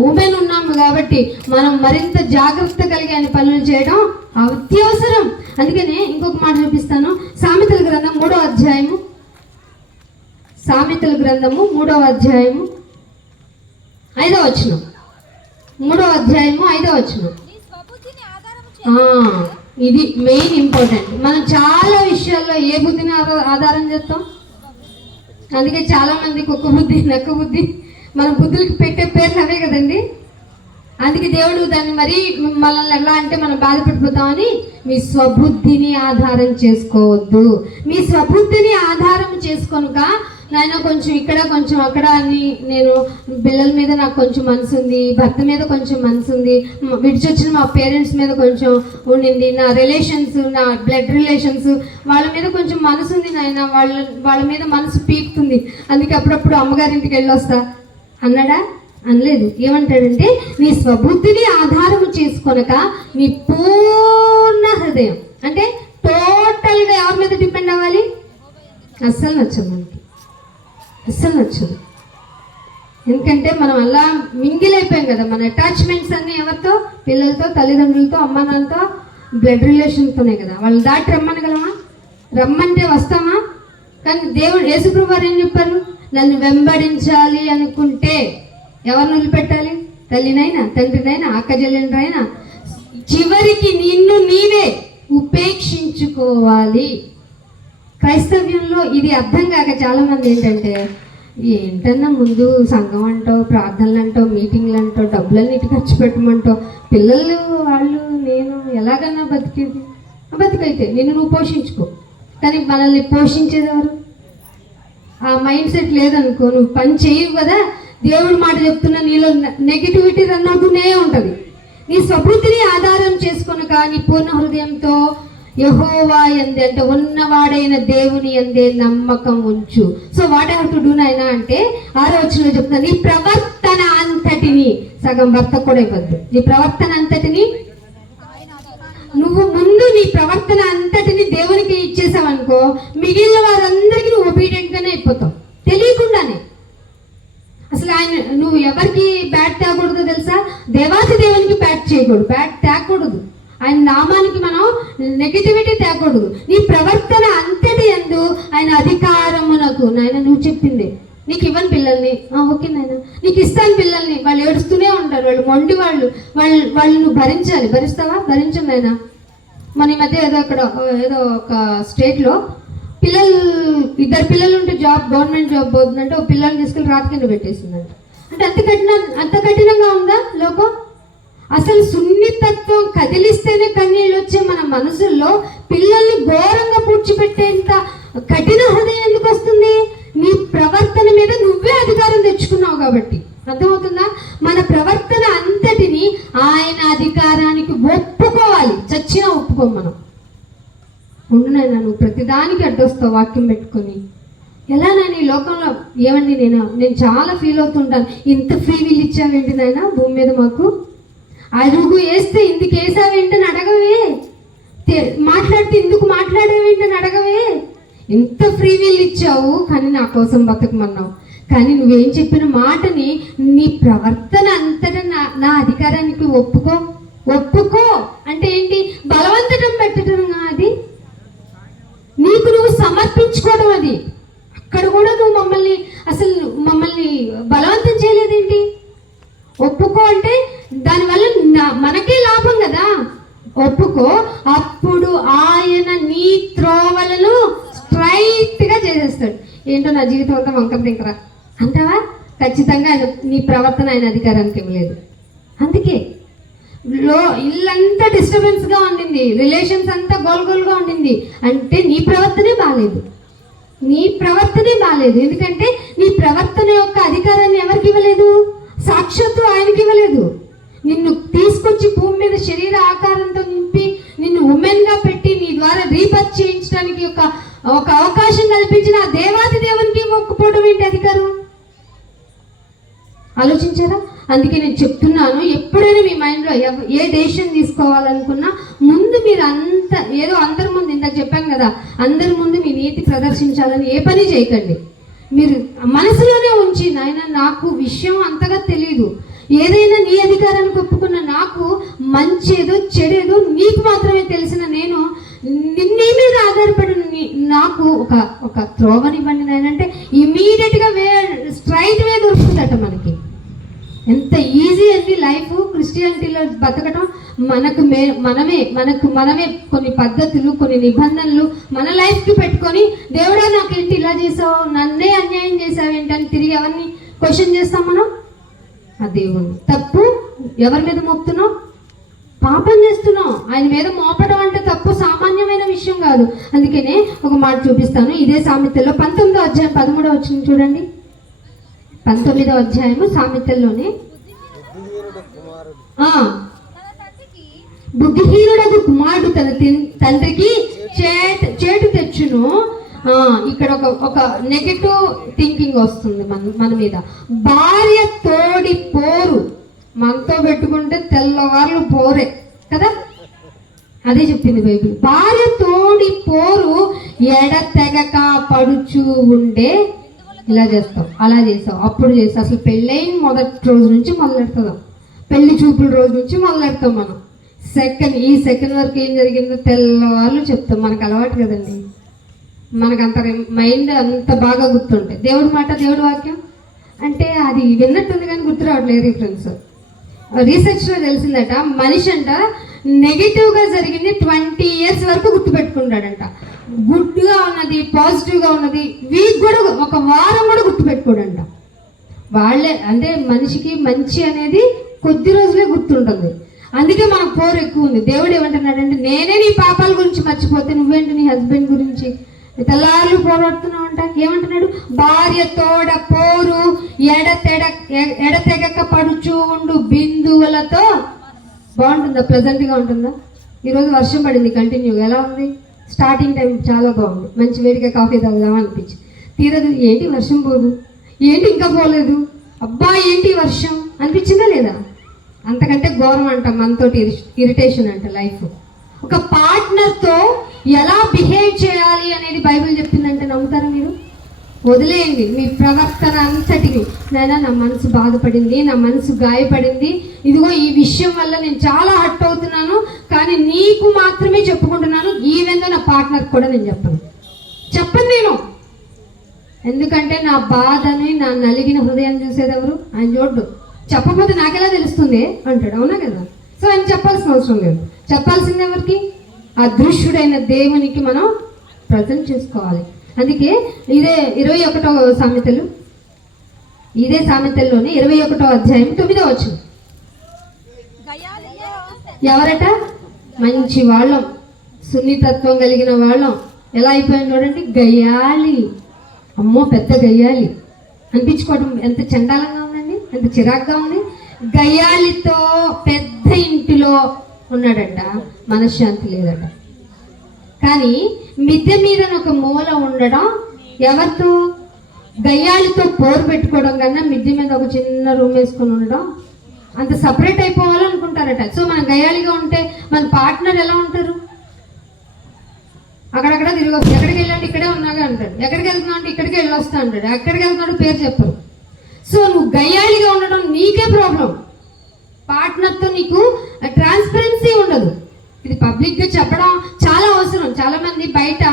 ఉమెన్ ఉన్నాము కాబట్టి మనం మరింత జాగ్రత్త కలిగి ఆయన పనులు చేయడం అత్యవసరం. అందుకనే ఇంకొక మాట చూపిస్తాను. సామెతల గ్రంథం 3వ అధ్యాయము, సామెతల గ్రంథము 3వ అధ్యాయము 5వ వచనం. 3వ అధ్యాయము 5వ వచనం. ఇది మెయిన్ ఇంపార్టెంట్. మనం చాలా విషయాల్లో ఏ బుద్ధిని ఆధారం చేస్తాం? అందుకే చాలా మంది కుక్క బుద్ధి, నక్క బుద్ధి, మన బుద్ధులకి పెట్టే పేర్లు అవే కదండి. అందుకే దేవుడు దాన్ని మరీ మనల్ని ఎలా అంటే మనం బాధపడిపోతామని, మీ స్వబుద్ధిని ఆధారం చేసుకోవద్దు. మీ స్వబుద్ధిని ఆధారం చేసుకోనుక నాయన కొంచెం ఇక్కడ కొంచెం అక్కడ అని, నేను పిల్లల మీద నాకు కొంచెం మనసు ఉంది, భర్త మీద కొంచెం మనసు ఉంది, విడిచొచ్చిన మా పేరెంట్స్ మీద కొంచెం ఉండింది, నా రిలేషన్స్, నా బ్లడ్ రిలేషన్స్ వాళ్ళ మీద కొంచెం మనసు ఉంది నాయన, వాళ్ళ మీద మనసు పీకుతుంది, అందుకే అప్పుడప్పుడు అమ్మగారింటికి వెళ్ళొస్తా అన్నాడా? అనలేదు. ఏమంటాడంటే, నీ స్వబుద్ధిని ఆధారము చేసుకొనక నీ పూర్ణ హృదయం, అంటే టోటల్గా ఎవరి మీద డిపెండ్ అవ్వాలి? అస్సలు నచ్చదు మనకి, అస్సలు నచ్చదు. ఎందుకంటే మనం అలా మింగిల్ అయిపోయాం కదా. మన అటాచ్మెంట్స్ అన్నీ ఎవరితో? పిల్లలతో, తల్లిదండ్రులతో, అమ్మ నాన్నతో, బ్లడ్ రిలేషన్తోనే కదా. వాళ్ళు దాటి రమ్మనగలమా? రమ్మంటే వస్తామా? కానీ దేవుడు యేసుప్రభువు వారు ఏం చెప్పారు? నన్ను వెంబడించాలి అనుకుంటే ఎవరిని వదిలిపెట్టాలి? తల్లినైనా, తండ్రినైనా, అక్కజెల్లెనైనా, చివరికి నిన్ను నీవే ఉపేక్షించుకోవాలి. క్రైస్తవ్యంలో ఇది అర్థం కాక చాలామంది ఏంటన్నా ముందు సంఘం అంటావు, ప్రార్థనలు అంటావు, మీటింగ్లు అంటావు, డబ్బులన్నిటి ఖర్చు పెట్టమంటావు, పిల్లలు వాళ్ళు నేను ఎలాగన్నా బతికేది? బతికైతే నిన్ను నువ్వు పోషించుకో, కానీ మనల్ని పోషించేది ఎవరు? ఆ మైండ్ సెట్ లేదనుకో, నువ్వు పని చేయవు కదా, దేవుడి మాట చెప్తున్నా, నీలో నెగిటివిటీ రన్ అవుతూనే ఉంటుంది. నీ స్వబుద్ధిని ఆధారం చేసుకొని కానీ పూర్ణ హృదయంతో యెహోవా యందే అంటే ఉన్నవాడైన దేవుని యందే నమ్మకం ఉంచు. So what have to do నాయనా అంటే 6వ వచనంలో చెప్తున్నా, నీ ప్రవర్తన అంతటిని, సగం భర్త కూడా ఇవ్వద్దు, నీ ప్రవర్తన అంతటిని నువ్వు ముందు నీ ప్రవర్తన అంతటిని దేవునికి ఇచ్చేసావనుకో, మిగిలిన వారందరికీ నువ్వు ఒబీడియంట్ గానే అయిపోతావు తెలియకుండానే. అసలు ఆయన నువ్వు ఎవరికి బ్యాట్ తేకూడదో తెలుసా? దేవాతి దేవునికి బ్యాట్ చేయకూడదు, బ్యాట్ తేకూడదు, ఆయన నామానికి మనం నెగిటివిటీ తేకూడదు. నీ ప్రవర్తన అంతటి యందు ఆయన అధికారమునకు, నాయన నువ్వు చెప్పింది, నీకు ఇవ్వని పిల్లల్ని ఓకే నాయన, నీకు ఇస్తాను పిల్లల్ని, వాళ్ళు ఏడుస్తూనే ఉంటారు, వాళ్ళు మొండి వాళ్ళు నువ్వు భరించాలి. భరిస్తావా? భరించం నాయన. మన ఈ మధ్య ఏదో ఒక స్టేట్లో ఇద్దరు పిల్లలు ఉంటే గవర్నమెంట్ జాబ్ పోతుందంటే ఒక పిల్లల్ని తీసుకెళ్ళి రాతి కింద పెట్టేసిందంట. అంటే అంత కఠినంగా ఉందా లోకం? అసలు సున్నితత్వం కదిలిస్తేనే కన్నీళ్ళు వచ్చే మన మనసుల్లో పిల్లల్ని ఘోరంగా పూడ్చిపెట్టేంత కఠిన హృదయం ఎందుకు వస్తుంది? నీ ప్రవర్తన మీద నువ్వే అధికారం తెచ్చుకున్నావు కాబట్టి. అర్థమవుతుందా? మన ప్రవర్తన అంతటిని ఆయన అధికారానికి ఒప్పుకోవాలి. చచ్చినా ఒప్పుకోం మనం. ఉండునైనా నువ్వు ప్రతిదానికి అడ్డొస్తావు వాక్యం పెట్టుకొని. ఎలా నాయన ఈ లోకంలో ఏమండి, నేను చాలా ఫీల్ అవుతుంటాను, ఇంత ఫ్రీ విల్ ఇచ్చావేంటి నాయన భూమి మీద మాకు, అడుగు వేస్తే ఇందుకు వేసావేంటని అడగవే, మాట్లాడితే ఇందుకు మాట్లాడేవేంటని అడగవే. ఎంత ఫ్రీ విల్ ఇచ్చావు, కానీ నా కోసం బతకమన్నావు. కానీ నువ్వేం చెప్పిన మాటని నీ ప్రవర్తన అంతటా నా అధికారానికి ఒప్పుకో అంటే ఏంటి? బలవంతటం పెట్టడం అది, నీకు నువ్వు సమర్పించుకోవడం. అది అక్కడ కూడా నువ్వు మమ్మల్ని బలవంతం చేయలేదేంటి? ఒప్పుకో అంటే దానివల్ల మనకే లాభం కదా. ఒప్పుకో, అప్పుడు ఆయన నీ త్రోవలను స్ట్రైట్ గా చేసేస్తాడు. ఏంటో నా జీవితం అంతా వంకర దింకరా అంటావా? ఖచ్చితంగా నీ ప్రవర్తన ఆయన అధికారానికి ఇవ్వలేదు. అందుకే ఇల్లంతా డిస్టర్బెన్స్ గా ఉండింది, రిలేషన్స్ అంతా గోల్గోల్గా ఉండింది అంటే నీ ప్రవర్తనే బాగాలేదు. ఎందుకంటే నీ ప్రవర్తన యొక్క అధికారాన్ని ఎవరికి ఇవ్వలేదు? సాక్షాత్తు ఆయనకి ఇవ్వలేదు. నిన్ను తీసుకొచ్చి భూమి మీద శరీర ఆకారంతో నింపి నిన్ను ఉమెన్ గా పెట్టి నీ ద్వారా రీబర్త్ చేయించడానికి ఒక అవకాశం కల్పించిన ఆ దేవాది దేవునికి మొక్కుపోవడం ఏంటి అధికారం? ఆలోచించారా? అందుకే నేను చెప్తున్నాను, ఎప్పుడైనా మీ మైండ్లో ఏ డెసిషన్ తీసుకోవాలనుకున్నా ముందు మీరు ఏదో అందరి ముందు, ఇందాక చెప్పాను కదా, అందరి ముందు మీ నీతి ప్రదర్శించాలని ఏ పని చేయకండి. మీరు మనసులోనే ఉంచి, నాయన నాకు విషయం అంతగా తెలియదు, ఏదైనా నీ అధికారానికి ఒప్పుకున్న నాకు మంచేదో చెడేదో నీకు మాత్రమే తెలిసిన నేను నీ మీద ఆధారపడిన నాకు ఒక త్రోవనివ్వండి నాయన అంటే ఇమీడియట్గా స్ట్రైట్ వే దొరుకుతుందట మనకి. ఎంత ఈజీ అండి లైఫ్ క్రిస్టియానిటీలో బతకటం. మనమే కొన్ని పద్ధతులు, కొన్ని నిబంధనలు మన లైఫ్కి పెట్టుకొని, దేవుడా నాకేంటి ఇలా చేసావు, నన్నే అన్యాయం చేసావేంటి అని తిరిగి ఎవరిని క్వశ్చన్ చేస్తాం మనం? ఆ దేవుణ్ణి. తప్పు ఎవరి మీద మోపుతున్నావు? పాపం చేస్తున్నావు. ఆయన మీద మోపడం అంటే తప్పు సామాన్యమైన విషయం కాదు. అందుకనే ఒక మాట చూపిస్తాను. ఇదే సామెతల్లో 19వ అధ్యాయం 13వ వచనం చూడండి. 19వ అధ్యాయము సామెతల్లోనే, బుద్ధిహీనుడకు కుమారుడు తన తండ్రికి చేటు తెచ్చును. ఇక్కడ ఒక నెగటివ్ థింకింగ్ వస్తుంది మన మీద. భార్య తోడి పోరు, మనతో పెట్టుకుంటే తెల్లవార్లు పోరే కదా, అదే చెప్పింది బైబిల్. భార్య తోడి పోరు ఎడతెగక పడుచు ఉండే, ఇలా చేస్తావు, అలా చేస్తావు, అప్పుడు చేస్తావు. అసలు పెళ్ళైన మొదటి రోజు నుంచి మొదలెడతాం, పెళ్లి చూపుల రోజు నుంచి మొదలెడతాం మనం. ఈ సెకండ్ వరకు ఏం జరిగిందో తెల్లవాళ్ళు చెప్తాం. మనకు అలవాటు కదండి, మనకు అంత మైండ్ అంత బాగా గుర్తుంటాయి. దేవుడి మాట, దేవుడి వాక్యం అంటే అది విన్నట్టుంది కానీ గుర్తు రావట్లేదు ఫ్రెండ్స్. రీసెర్చ్లో తెలిసిందట, మనిషి అంట నెగిటివ్గా జరిగింది 20 years వరకు గుర్తుపెట్టుకుంటాడంట. గుడ్గా ఉన్నది, పాజిటివ్గా ఉన్నది వీక్ కూడా, ఒక వారం కూడా గుర్తుపెట్టుకోడంట. వాళ్ళే అంటే మనిషికి మంచి అనేది కొద్ది రోజులే గుర్తుంటుంది. అందుకే మనకు పోరు ఎక్కువ ఉంది. దేవుడు ఏమంటున్నాడంటే, నేనే నీ పాపాల గురించి మర్చిపోతే నువ్వేంటి నీ హస్బెండ్ గురించి తెల్లారులు పోరాడుతున్నావు అంట. ఏమంటున్నాడు? భార్య తోడ పోరు ఎడతెగక పడుచూ ఉండు బిందువులతో. బాగుంటుందా? ప్రెజెంట్గా ఉంటుందా? ఈరోజు వర్షం పడింది కంటిన్యూగా. ఎలా ఉంది? స్టార్టింగ్ టైం చాలా బాగుంది, మంచి వేడిగా కాఫీ తాగుదామా అనిపించింది. తీరదు, ఏంటి వర్షం పోదు, ఏంటి ఇంకా పోలేదు, అబ్బా ఏంటి వర్షం అనిపించిందా లేదా? అంతకంటే ఘోరం అంట మనతోటి ఇరిటేషన్ అంట లైఫ్. ఒక పార్ట్నర్తో ఎలా బిహేవ్ చేయాలి అనేది బైబిల్ చెప్తుందంటే నమ్ముతారా మీరు? వదిలేయండి మీ ప్రవర్తన అంతటిని. నాయనా నా మనసు బాధపడింది, నా మనసు గాయపడింది, ఇదిగో ఈ విషయం వల్ల నేను చాలా హర్ట్ అవుతున్నాను, కానీ నీకు మాత్రమే చెప్పుకుంటున్నాను, ఈవెన్ నా పార్ట్నర్ కూడా నేను చెప్పను నేను. ఎందుకంటే నా బాధని, నా నలిగిన హృదయాన్ని చూసేది ఎవరు? ఆయన చూడ్డు. చెప్పకపోతే నాకెలా తెలుస్తుంది అంటాడు, అవునా కదా? సో ఆయన చెప్పాల్సిన అవసరం లేదు. చెప్పాల్సింది ఎవరికి? అదృశ్యుడైన దేవునికి మనం ప్రజెంట్ చేసుకోవాలి. అందుకే ఇదే 21వ సామెతలు, ఇదే సామెతల్లోనే 21వ అధ్యాయం 9వ వచనం. ఎవరట? మంచి వాళ్ళం, సున్నితత్వం కలిగిన వాళ్ళం. ఎలా అయిపోయింది చూడండి, గయ్యాలి. అమ్మో పెద్ద గయ్యాలి అనిపించుకోవడం ఎంత చండాలంగా ఉందండి, ఎంత చిరాగ్గా ఉంది. గయ్యాలితో పెద్ద ఇంటిలో ఉన్నాడట, మనశ్శాంతి లేదట. కానీ మిద్దె మీద ఒక మూల ఉండడం ఎవరితో? గయ్యాలితో పోరు పెట్టుకోవడం కన్నా మిద్దె మీద ఒక చిన్న రూమ్ వేసుకొని ఉండడం, అంత సపరేట్ అయిపోవాలనుకుంటారట. సో మనం గయ్యాలిగా ఉంటే మన పార్ట్నర్ ఎలా ఉంటారు? అక్కడక్కడ తిరిగి వస్తాడు. ఎక్కడికి వెళ్ళాలంటే ఇక్కడే ఉన్నాగా అంటాడు, ఎక్కడికి వెళ్తున్నా అంటే ఇక్కడికి వెళ్ళొస్తా అంటాడు, ఎక్కడికి వెళ్తున్నాడు పేరు చెప్పరు. సో నువ్వు గయ్యాలిగా ఉండడం నీకే ప్రాబ్లం. పార్ట్నర్తో నీకు ట్రాన్స్పరెన్సీ ఉండదు. ఇది పబ్లిక్గా చెప్పడం చాలా అవసరం. చాలా మంది బయట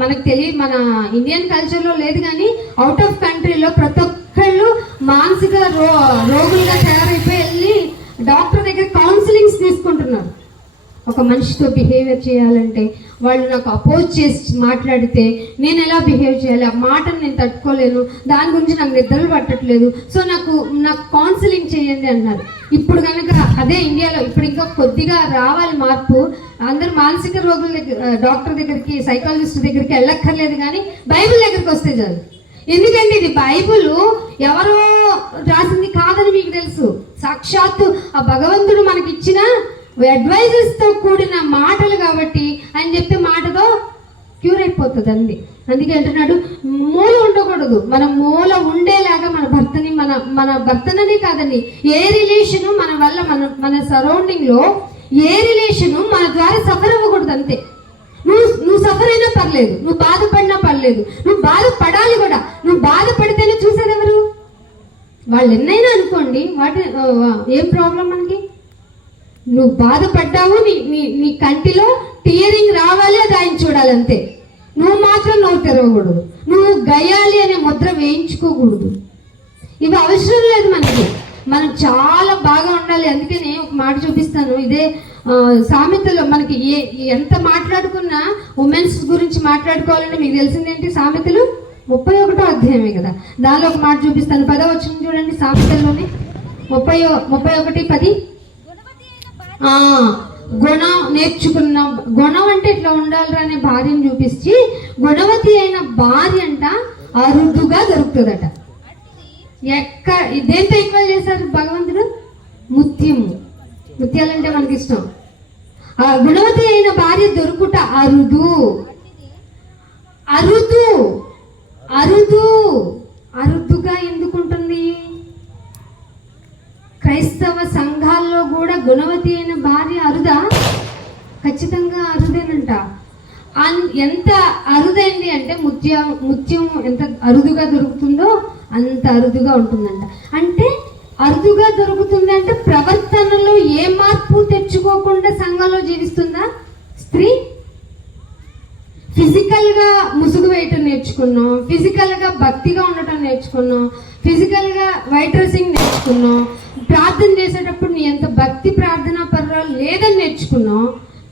మనకు తెలియదు, మన ఇండియన్ కల్చర్లో లేదు, కానీ అవుట్ ఆఫ్ కంట్రీలో ప్రతి ఒక్కళ్ళు మానసిక రోగులుగా తయారైపోయి వెళ్ళి డాక్టర్ దగ్గర కౌన్సిలింగ్స్ తీసుకుంటున్నారు. ఒక మనిషితో బిహేవియర్ చేయాలంటే వాళ్ళు నాకు అపోజ్ చేసి మాట్లాడితే నేను ఎలా బిహేవ్ చేయాలి, ఆ మాటను నేను తట్టుకోలేను, దాని గురించి నాకు నిద్రలు పట్టట్లేదు, సో నాకు కౌన్సిలింగ్ చేయండి అన్నారు. ఇప్పుడు కనుక అదే ఇండియాలో ఇప్పుడు ఇంకా కొద్దిగా రావాలి మార్పు. అందరూ మానసిక రోగుల దగ్గర, డాక్టర్ దగ్గరికి, సైకాలజిస్ట్ దగ్గరికి వెళ్ళక్కర్లేదు, కానీ బైబిల్ దగ్గరికి వస్తే చాలు. ఎందుకంటే ఇది బైబిల్ ఎవరో రాసింది కాదని మీకు తెలుసు. సాక్షాత్తు ఆ భగవంతుడు మనకి ఇచ్చిన అడ్వైజెస్తో కూడిన మాటలు కాబట్టి ఆయన చెప్పే మాటతో క్యూర్ అయిపోతుంది అంది. అందుకే అంటున్నాడు మూల ఉండకూడదు, మన మూల ఉండేలాగా మన భర్తని, మన భర్తననే కాదండి, ఏ రిలేషను మన వల్ల మన సరౌండింగ్లో ఏ రిలేషను మన ద్వారా సఫర్ అవ్వకూడదు. అంతే. నువ్వు సఫర్ అయినా పర్లేదు, నువ్వు బాధపడినా పర్లేదు, నువ్వు బాధపడాలి కూడా. నువ్వు బాధపడితేనే చూసేది ఎవరు? వాళ్ళు ఎన్నైనా అనుకోండి, వాటి ఏం ప్రాబ్లం మనకి? నువ్వు బాధపడ్డావు, నీ కంటిలో టీయరింగ్ రావాలి, అది ఆయన చూడాలంతే. నువ్వు మాత్రం నవ్వు తెరవకూడదు, నువ్వు గయ్యాలి అనే ముద్ర వేయించుకోకూడదు. ఇవి అవసరం లేదు మనకి. మనం చాలా బాగా ఉండాలి. అందుకనే ఒక మాట చూపిస్తాను. ఇదే సామెతలో మనకి ఎంత మాట్లాడుకున్నా ఉమెన్స్ గురించి మాట్లాడుకోవాలంటే మీకు తెలిసిందేంటి? సామెతలు 31వ అధ్యాయమే కదా, దానిలో ఒక మాట చూపిస్తాను. 10వ వచనం చూడండి, సామెతల్లోనే 31:10. గుణం నేర్చుకున్న, గుణం అంటే ఇట్లా ఉండాలిరా అనే భార్యను చూపించి, గుణవతి అయిన భార్య అంట అరుదుగా దొరుకుతుందట. దేంతో ఈక్వల్ చేశారు భగవంతుడు? ముత్యాలంటే మనకి ఇష్టం. ఆ గుణవతి అయిన భార్య దొరుకుట అరుదు. అరుదు అరుదు అరుదుగా ఎందుకుంటుంది? క్రైస్తవ సంఘాల్లో కూడా గుణవతి అయిన భార్య అరుదా? ఖచ్చితంగా అరుదేనంట. ఎంత అరుదైంది అంటే ముత్యం ఎంత అరుదుగా దొరుకుతుందో అంత అరుదుగా ఉంటుందంట. అంటే అరుదుగా దొరుకుతుంది అంటే ప్రవర్తనలో ఏ మార్పు తెచ్చుకోకుండా సంఘంలో జీవిస్తుందా స్త్రీ? ఫిజికల్గా ముసుగు వేయటం నేర్చుకున్నాం, ఫిజికల్గా భక్తిగా ఉండటం నేర్చుకున్నాం, ఫిజికల్గా వైట్ డ్రెస్సింగ్ నేర్చుకున్నాం, ప్రార్థన చేసేటప్పుడు నీ ఎంత భక్తి ప్రార్థనా పర్వాలు లేదని నేర్చుకున్నాం.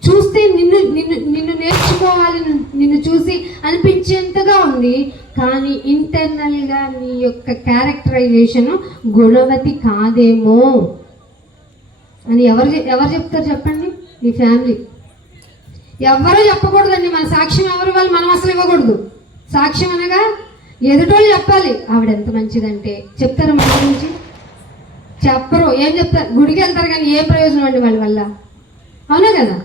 చూస్తే నిన్ను నేర్చుకోవాలి, నిన్ను చూసి అనిపించేంతగా ఉంది, కానీ ఇంటర్నల్గా నీ యొక్క క్యారెక్టరైజేషన్ గుణవతి కాదేమో అని ఎవరు చెప్తారు చెప్పండి? నీ ఫ్యామిలీ. ఎవరో చెప్పకూడదండి. మన సాక్ష్యం ఎవరు వాళ్ళు మనం అసలు ఇవ్వకూడదు. సాక్ష్యం అనగా ఎదుటోళ్ళు చెప్పాలి. ఆవిడ ఎంత మంచిదంటే చెప్తారు, మన గురించి చెప్పరు. ఏం చెప్తారు? గుడికి వెళ్తారు కానీ ఏ ప్రయోజనం అండి వాళ్ళ వల్ల? అవునా కదా?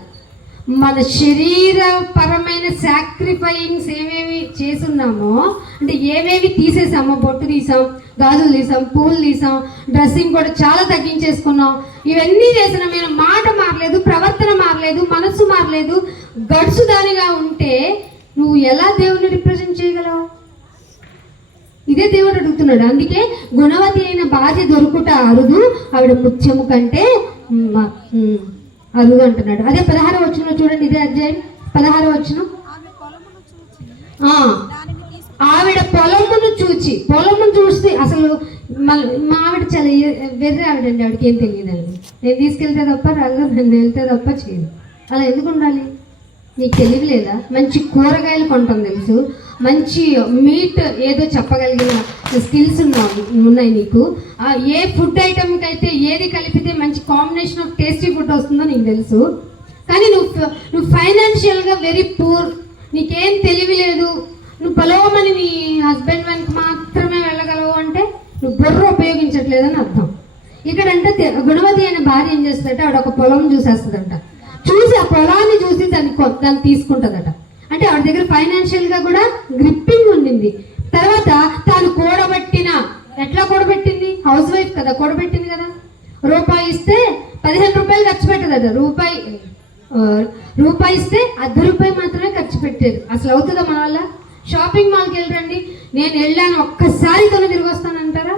మన శరీరపరమైన సాక్రిఫైయింగ్స్ ఏమేమి చేసున్నామో, అంటే ఏమేమి తీసేసామో, బొట్టు తీసాం, గాజులు తీసాం, పూలు తీసాం, డ్రెస్సింగ్ కూడా చాలా తగ్గించేసుకున్నాం. ఇవన్నీ చేసిన మీరు మాట మారలేదు, ప్రవర్తన మారలేదు, మనసు మారలేదు, గడుసు దానిగా ఉంటే నువ్వు ఎలా దేవుని రిప్రజెంట్ చేయగలవు? ఇదే దేవుడు అడుగుతున్నాడు. అందుకే గుణవతి అయిన భార్య దొరుకుట అరుదు, ఆవిడ ముత్యము కంటే అరుదు అంటున్నాడు. అదే 16వ వచనం చూడండి, ఇదే అధ్యాయం 16వ వచనం. ఆవిడ పొలమును చూసి అసలు మా ఆవిడ చాలా వెర్రి ఆవిడండి. ఆవిడకి ఏం తెలియదండి. నేను తీసుకెళ్తే తప్ప రాదు, నన్ను వెళ్తే తప్ప చేయదు. అలా ఎందుకు ఉండాలి? నీకు తెలియలేదా? మంచి కూరగాయలు కొంటాం తెలుసు, మంచి మీట్ ఏదో చెప్పగలిగిన స్కిల్స్ ఉన్నాయి నీకు. ఏ ఫుడ్ ఐటమ్కి అయితే ఏది కలిపితే మంచి కాంబినేషన్ ఆఫ్ టేస్టీ ఫుడ్ వస్తుందో నీకు తెలుసు. కానీ నువ్వు ఫైనాన్షియల్గా వెరీ పూర్, నీకేం తెలివి లేదు, నువ్వు పొలవమని నీ హస్బెండ్ వెనక మాత్రమే వెళ్ళగలవు అంటే నువ్వు బుర్ర ఉపయోగించట్లేదని అర్థం. ఇక్కడంటే గుణవతి అయిన భార్య ఏం చేస్తుందంటే ఆవిడ ఒక పొలం చూసేస్తుందంట. చూసి ఆ పొలాన్ని చూసి దాన్ని తీసుకుంటుందట. అంటే ఆవిడ దగ్గర ఫైనాన్షియల్గా కూడా గ్రిప్పింగ్ ఉండింది. తర్వాత తాను కూడబెట్టిన, ఎట్లా కూడబెట్టింది? హౌస్ వైఫ్ కదా, కూడబెట్టింది కదా. రూపాయి ఇస్తే 15 రూపాయలు ఖర్చు పెట్టదట. రూపాయి ఇస్తే ₹1 మాత్రమే ఖర్చు పెట్టేది. అసలు అవుతుందా మన వల్ల? షాపింగ్ మాల్కి వెళ్ళరండి, నేను వెళ్ళాను ఒక్కసారి తను తిరిగి వస్తానంటారా?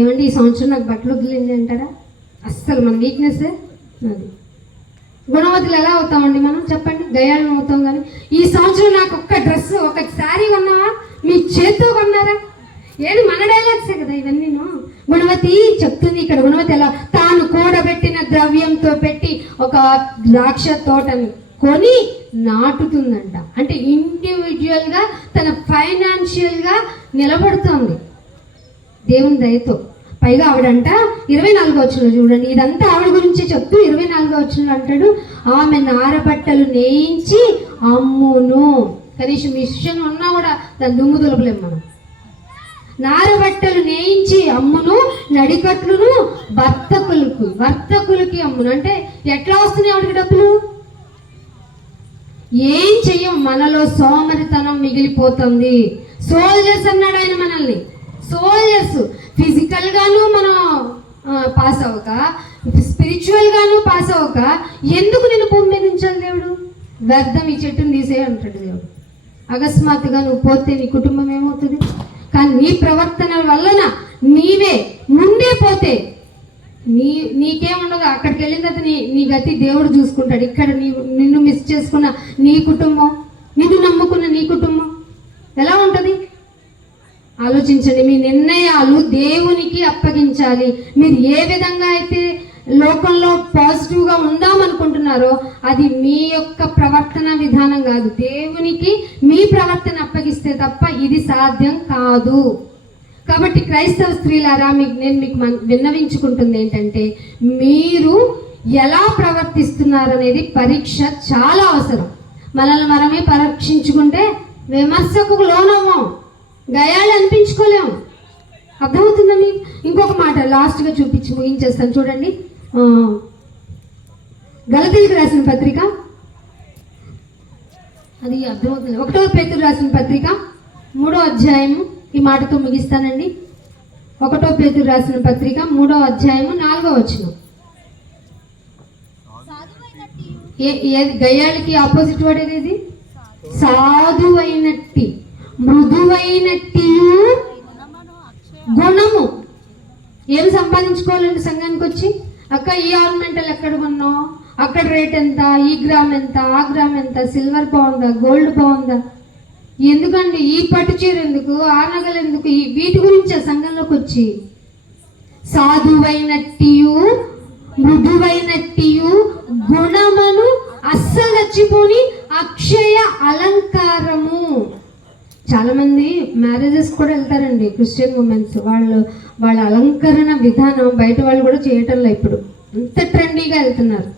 ఏమండి ఈ సంవత్సరం నాకు బట్టలు వదిలింది అంటారా? అస్సలు మన వీక్నెస్సే అది. గుణవతులు ఎలా అవుతామండి మనం? చెప్పండి. గయాలను అవుతాం. కానీ ఈ సంవత్సరం నాకు ఒక్క డ్రెస్, ఒక శారీ కొన్నావా? మీ చేత్తో కొన్నారా? ఏది మన డైలాగ్సే కదా ఇవన్నీ. గుణవతి చెప్తుంది ఇక్కడ. గుణవతి ఎలా? తాను కూడబెట్టిన ద్రవ్యంతో పెట్టి ఒక ద్రాక్ష తోటని కొని నాటుతుందంట. అంటే ఇండివిజువల్గా తన ఫైనాన్షియల్గా నిలబడుతోంది దేవుని దయతో. పైగా ఆవిడంట 24వ వచనంలో చూడండి, ఇదంతా ఆవిడ గురించి చెప్తూ 24వ వచనంలో అంటాడు, ఆమె నారబట్టలు నేయించి అమ్మును. కనీసం మిషన్ ఉన్నా కూడా దాన్ని దుమ్ము దులపలేము మనం. నారబట్టలు నేయించి అమ్మును, నడికట్లును వర్తకులకి అమ్మును. అంటే ఎట్లా వస్తున్నాయి ఆవిడకి డబ్బులు? ఏం చెయ్యం, మనలో సోమరితనం మిగిలిపోతుంది. సోల్జర్స్ అన్నాడు ఆయన మనల్ని. సోల్జర్స్ ఫిజికల్ గాను మనం పాస్ అవ్వక, స్పిరిచువల్ గాను పాస్ అవ్వక ఎందుకు నేను భూమి మీద ఉంచాలి దేవుడు? వ్యర్థం, ఈ చెట్టును తీసే అంటాడు దేవుడు. అకస్మాత్తుగా నువ్వు పోతే నీ కుటుంబం ఏమవుతుంది? కానీ నీ ప్రవర్తన వలన నీవే ముందే పోతే నీకేముండదు. అక్కడికి వెళ్ళిన తర్వాత నీ గతి దేవుడు చూసుకుంటాడు. ఇక్కడ నిన్ను మిస్ చేసుకున్న నీ కుటుంబం, నిన్ను నమ్ముకున్న నీ కుటుంబం ఎలా ఉంటుంది? ఆలోచించండి. మీ నిర్ణయాలు దేవునికి అప్పగించాలి. మీరు ఏ విధంగా అయితే లోకంలో పాజిటివ్గా ఉందామనుకుంటున్నారో అది మీ యొక్క ప్రవర్తన విధానం కాదు. దేవునికి మీ ప్రవర్తన అప్పగిస్తే తప్ప ఇది సాధ్యం కాదు. కాబట్టి క్రైస్తవ స్త్రీలారా, నేను మీకు విన్నవించుకుంటుంది ఏంటంటే, మీరు ఎలా ప్రవర్తిస్తున్నారనేది పరీక్ష చాలా అవసరం. మనల్ని మనమే పరీక్షించుకుంటే విమర్శకు లోనవ్వం, గయాలు అనిపించుకోలేము. అర్థమవుతుందా మీకు? ఇంకొక మాట లాస్ట్గా చూపించి ముగించేస్తాను చూడండి. గలతీయులకు రాసిన పత్రిక, అది అర్థమవుతుంది. 1వ పేతురు రాసిన పత్రిక 3వ అధ్యాయము, ఈ మాటతో ముగిస్తానండి. 1వ పేతురు రాసిన పత్రిక 3వ అధ్యాయము 4వ వచనం. గయ్యాళికి ఆపోజిట్ వర్డ్ ఏది? సాధువైనట్టి, మృదువైనట్టి గుణము. ఏం సంపాదించుకోవాలండి సంఘానికి వచ్చి? అక్క ఈ ఆర్నమెంటల్ ఎక్కడ కొన్నావు, అక్కడ రేట్ ఎంత, ఈ గ్రామ్ ఎంత, ఆ గ్రామ్ ఎంత, సిల్వర్ బాగుందా, గోల్డ్ బాగుందా? ఎందుకండి ఈ పట్టు చీర ఎందుకు, ఆ నగలు ఎందుకు? వీటి గురించే సంఘంలోకి వచ్చి సాధువైనట్టియు మృదువైనట్టియు గుణమును అస్సలు చచ్చిపోని అక్షయ అలంకారము. చాలా మంది మ్యారేజెస్ కూడా వెళ్తారండి క్రిస్టియన్ ఉమెన్స్. వాళ్ళ అలంకరణ విధానం బయట వాళ్ళు కూడా చేయటంలో ఇప్పుడు అంత ట్రెండీగా వెళ్తున్నారు.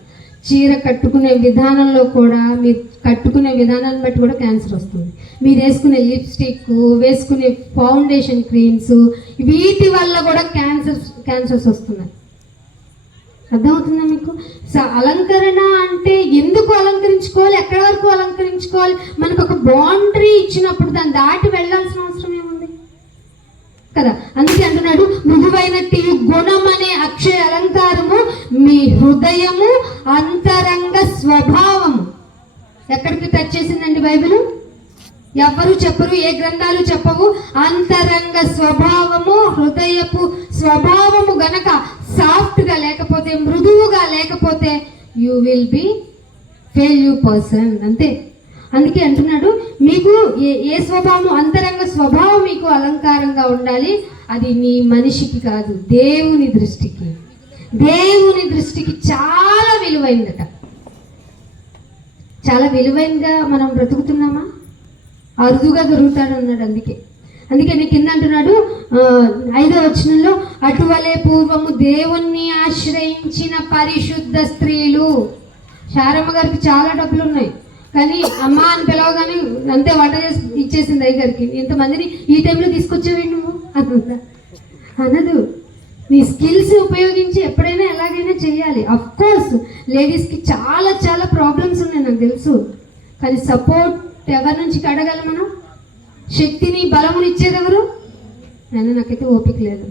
చీర కట్టుకునే విధానంలో కూడా, మీరు కట్టుకునే విధానాన్ని బట్టి కూడా క్యాన్సర్ వస్తుంది. మీరు వేసుకునే లిప్స్టిక్, వేసుకునే ఫౌండేషన్ క్రీమ్స్, వీటి వల్ల కూడా క్యాన్సర్స్ వస్తున్నాయి. అర్థమవుతుందా మీకు? అలంకరణ అంటే ఎందుకు అలంకరించుకోవాలి, ఎక్కడి వరకు అలంకరించుకోవాలి? మనకు ఒక బౌండరీ ఇచ్చినప్పుడు దాన్ని దాటి వెళ్ళాల్సిన అవసరం ఏముంది కదా. అందుకే అంటున్నాడు, మృదువైనట్టి గుణం అనే అక్షయ అలంకారము మీ హృదయము అంతరంగ స్వభావము. ఎక్కడికి టచ్ చేసిందండి బైబిల్? ఎవరు చెప్పరు, ఏ గ్రంథాలు చెప్పవు. అంతరంగ స్వభావము, హృదయపు స్వభావము గనక సాఫ్ట్గా లేకపోతే, మృదువుగా లేకపోతే, you will be failure person, అంతే. అందుకే అంటున్నాడు, మీకు ఏ స్వభావం, అంతరంగ స్వభావం మీకు అలంకారంగా ఉండాలి. అది మీ మనిషికి కాదు, దేవుని దృష్టికి. దేవుని దృష్టికి చాలా విలువైందట. చాలా విలువైనగా మనం బ్రతుకుతున్నామా? అరుదుగా దొరుకుతాడు అన్నాడు. అందుకే నీ కింద అంటున్నాడు 5వ వచనంలో, అటువలే పూర్వము దేవుణ్ణి ఆశ్రయించిన పరిశుద్ధ స్త్రీలు. శారమ్మ గారికి చాలా డబ్బులు ఉన్నాయి, కానీ అమ్మ అని పిలవగానే అంతే వంట చేసి ఇచ్చేసింది అయ్యగారికి. ఇంతమందిని ఈ టైంలో తీసుకొచ్చేవి నువ్వు అనదు. నీ స్కిల్స్ ఉపయోగించి ఎప్పుడైనా ఎలాగైనా చేయాలి. అఫ్ కోర్స్ లేడీస్కి చాలా చాలా ప్రాబ్లమ్స్ ఉన్నాయి, నాకు తెలుసు. కానీ సపోర్ట్ ఎవరి నుంచి అడగాలి మనం? శక్తిని, బలముని ఇచ్చేది ఎవరు? నాకైతే ఓపిక లేదు.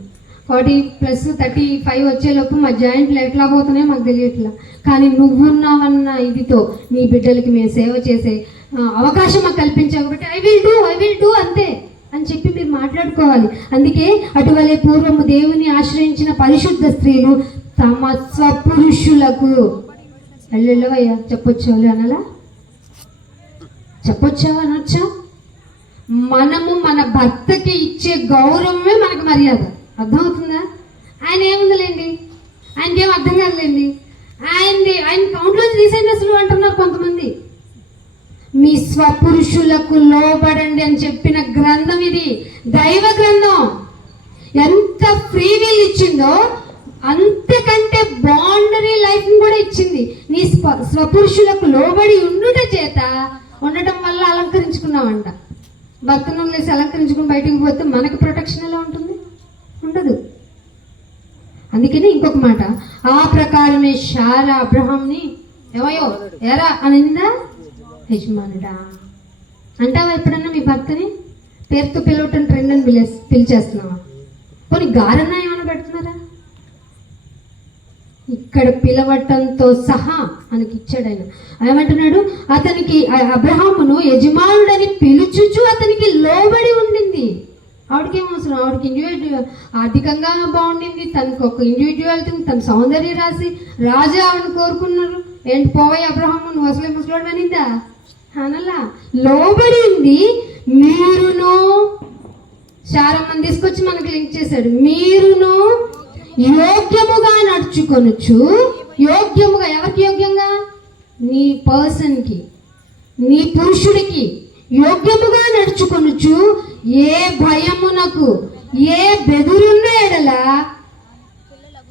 40+35 వచ్చేలోపు మా జాయింట్లు ఎట్లా పోతున్నాయో మాకు తెలియట్లా. కానీ నువ్వున్నావన్న ఇదితో నీ బిడ్డలకి మేము సేవ చేసే అవకాశం మాకు కల్పించావు కాబట్టి ఐ విల్ డూ అంతే అని చెప్పి మీరు మాట్లాడుకోవాలి. అందుకే అటువలే పూర్వము దేవుని ఆశ్రయించిన పరిశుద్ధ స్త్రీలు తమ స్వపురుషులకు, అయ్యా చెప్పొచ్చావు అనలా, చెప్పొచ్చావా అనొచ్చా? మనము మన భర్తకి ఇచ్చే గౌరవమే మనకు మర్యాద. అర్థమవుతుందా? ఆయన ఏముందిలేండి, ఆయనకేం అర్థం కాదులేండి, ఆయన కౌంట్లో తీసేయండి అసలు అంటున్నారు కొంతమంది. మీ స్వపురుషులకు లోబడండి అని చెప్పిన గ్రంథం ఇది, దైవ గ్రంథం. ఎంత ఫ్రీ విల్ ఇచ్చిందో అంతకంటే బౌండరీ లైఫ్ని కూడా ఇచ్చింది. నీ స్వపురుషులకు లోబడి ఉండటం వల్ల అలంకరించుకున్నామంట. భర్తను లేసి అలంకరించుకుని బయటికి పోతే మనకి ప్రొటెక్షన్ ఎలా ఉంటుంది? ఉండదు. అందుకని ఇంకొక మాట, ఆ ప్రకారమే శారా అబ్రహాంని ఏమయ్యో ఎరా అనిందా? యజమానుడా అంటావా? ఎప్పుడన్నా మీ భర్తని పేరుతో పిలవటం ట్రెండ్ అని పిలిచేస్తున్నావా? కొన్ని గారన్నా ఏమైనా పెడుతున్నారా? ఇక్కడ పిలవటంతో సహా మనకి ఇచ్చాడు ఆయన. ఏమంటున్నాడు? అతనికి అబ్రహామును యజమానుడని పిలుచుచు అతనికి లోబడి ఉండింది. ఆవిడకేం అవసరం? ఆవిడకి ఇండివిజువల్ అధికంగా బాగుండింది, తనకు ఒక ఇండివిజువాలిటీ, తన సౌందర్య రాసి రాజు ఆవిడని కోరుకున్నారు. ఏంటి పోవయ్య అబ్రహాము, నువ్వు అసలే ముసలోడు అనిందా? అనలా, లోబడి ఉంది. మీరును, శారమ్మని తీసుకొచ్చి మనకు లింక్ చేశాడు. మీరును యోగ్యముగా నడుచుకొనుచు, యోగ్యముగా ఎవరికి యోగ్యంగా? నీ పర్సన్కి, నీ పురుషుడికి యోగ్యముగా నడుచుకొనుచు, ఏ భయమునకు, ఏ బెదురున్న ఎడల,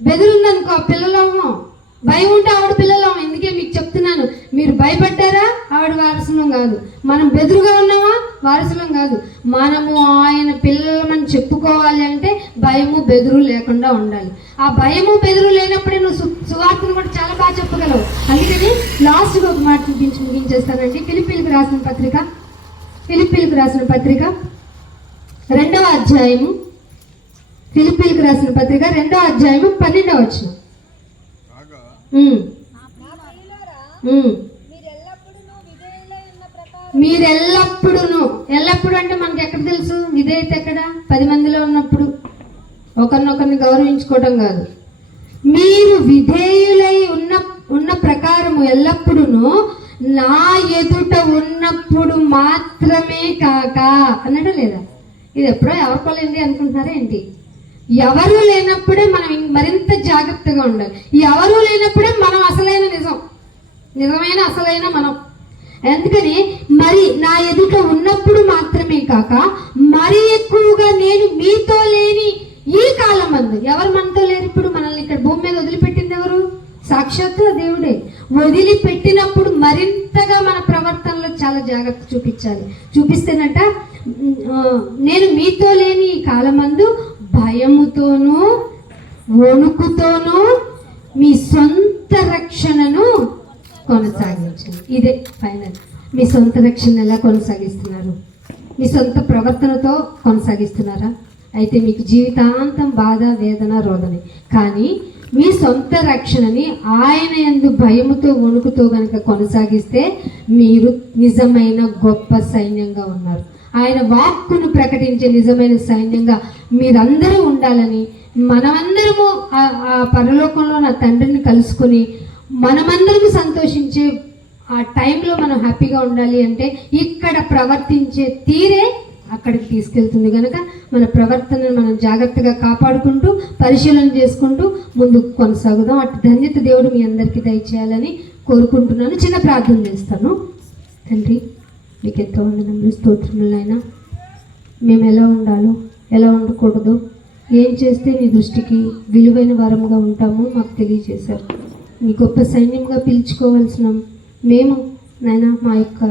బెదురుందనుకో పిల్లలము, భయం ఉంటే ఆవిడ పిల్లలము. ఎందుకే మీకు చెప్తున్నాను, మీరు భయపడ్డారా ఆవిడ వారసులం కాదు, మనం బెదురుగా ఉన్నామా వారసులం కాదు. మనము ఆయన పిల్లలమని చెప్పుకోవాలి అంటే భయము బెదురు లేకుండా ఉండాలి. ఆ భయము బెదురు లేనప్పుడే నువ్వు సువార్తను కూడా చాలా బాగా చెప్పగలవు. అందుకని లాస్ట్గా ఒక మాట ముగించేస్తానండి. ఫిలిప్పీలకు రాసిన పత్రిక 2వ అధ్యాయము, ఫిలిప్పీలకు రాసిన పత్రిక 2వ అధ్యాయము 12వ వచనం. ఎల్లప్పుడు అంటే మనకి ఎక్కడ తెలుసు విధేయత? ఎక్కడ? 10 మందిలో ఉన్నప్పుడు ఒకరినొకరిని గౌరవించుకోవటం కాదు. మీరు విధేయులై ఉన్న ప్రకారము ఎల్లప్పుడూ నా ఎదుట ఉన్నప్పుడు మాత్రమే కాక అన్నట్టు లేదా? ఇది ఎప్పుడో ఎవరికోలేండి అనుకుంటున్నారా ఏంటి? ఎవరు లేనప్పుడే మనం మరింత జాగ్రత్తగా ఉండాలి. ఎవరు లేనప్పుడే మనం నిజమైన అసలైన మనం. అందుకని మరి నా ఎదుట ఉన్నప్పుడు మాత్రమే కాక మరి ఎక్కువగా నేను మీతో లేని ఈ కాలం మందు. ఎవరు మనతో లేరు? ఇప్పుడు మనల్ని ఇక్కడ భూమి మీద వదిలిపెట్టింది ఎవరు? సాక్షాత్తు ఆ దేవుడే. వదిలిపెట్టినప్పుడు మరింతగా మన ప్రవర్తనలో చాలా జాగ్రత్త చూపించాలి. చూపిస్తేనట నేను మీతో లేని ఈ కాలమందు భయముతోనూ వణుకుతోనూ మీ సొంత రక్షణను కొనసాగించండి. ఇదే ఫైనల్. మీ సొంత రక్షణ ఎలా కొనసాగిస్తున్నారు? మీ సొంత ప్రవర్తనతో కొనసాగిస్తున్నారా? అయితే మీకు జీవితాంతం బాధ, వేదన, రోదనే. కానీ మీ సొంత రక్షణని ఆయన యందు భయముతో వణుకుతో గనక కొనసాగిస్తే మీరు నిజమైన గొప్ప సైన్యంగా ఉన్నారు. ఆయన వాక్కును ప్రకటించే నిజమైన సైన్యంగా మీరందరూ ఉండాలని, మనమందరము ఆ పరలోకంలో నా తండ్రిని కలుసుకొని మనమందరం సంతోషించే ఆ టైంలో మనం హ్యాపీగా ఉండాలి అంటే ఇక్కడ ప్రవర్తించే తీరే అక్కడికి తీసుకెళ్తుంది. కనుక మన ప్రవర్తనను మనం జాగ్రత్తగా కాపాడుకుంటూ పరిశీలన చేసుకుంటూ ముందుకు కొనసాగుదాం. అటు ధన్యత దేవుడు మీ అందరికీ దయచేయాలని కోరుకుంటున్నాను. చిన్న ప్రార్థన చేస్తాను. తండ్రి, మీకు ఎంతో వందనములు, స్తోత్రములు అయినా మేము ఎలా ఉండాలో, ఎలా ఉండకూడదో, ఏం చేస్తే నీ దృష్టికి విలువైన వారంగా ఉంటామో మాకు తెలియజేశారు. నీ గొప్ప సైన్యంగా పిలుచుకోవాల్సిన మేము నాయన మా యొక్క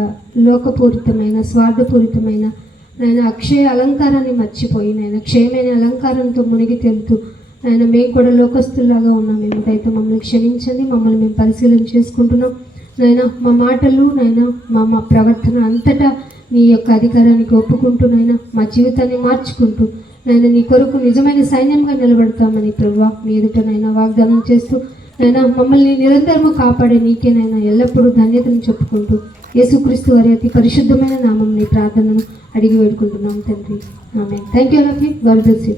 లోకపూరితమైన, స్వార్థపూరితమైన నాయన అక్షయ అలంకారాన్ని మర్చిపోయి నాయన క్షయమైన అలంకారంతో మునిగి తేలుతూ నాయన మేము కూడా లోకస్తుల్లాగా ఉన్నాం. ఏమిటైతే మమ్మల్ని క్షమించండి. మమ్మల్ని మేము పరిశీలన చేసుకుంటున్నాం నాయన. మా మాటలు నాయన, మా ప్రవర్తన అంతటా నీ యొక్క అధికారానికి ఒప్పుకుంటూ నాయన మా జీవితాన్ని మార్చుకుంటూ నాయన నీ కొరకు నిజమైన సైన్యంగా నిలబడతామని ప్రభువా మీ ఎదుటనైనా వాగ్దానం చేస్తూ నైనా మమ్మల్ని నిరంతరము కాపాడే నీకేనైనా ఎల్లప్పుడూ ధన్యతను చెప్పుకుంటూ యేసుక్రీస్తు వారి అతి పరిశుద్ధమైన నామం నీ ప్రార్థనను అడిగి వేడుకుంటున్నాం తండ్రి. Amen. Thank you. God bless you.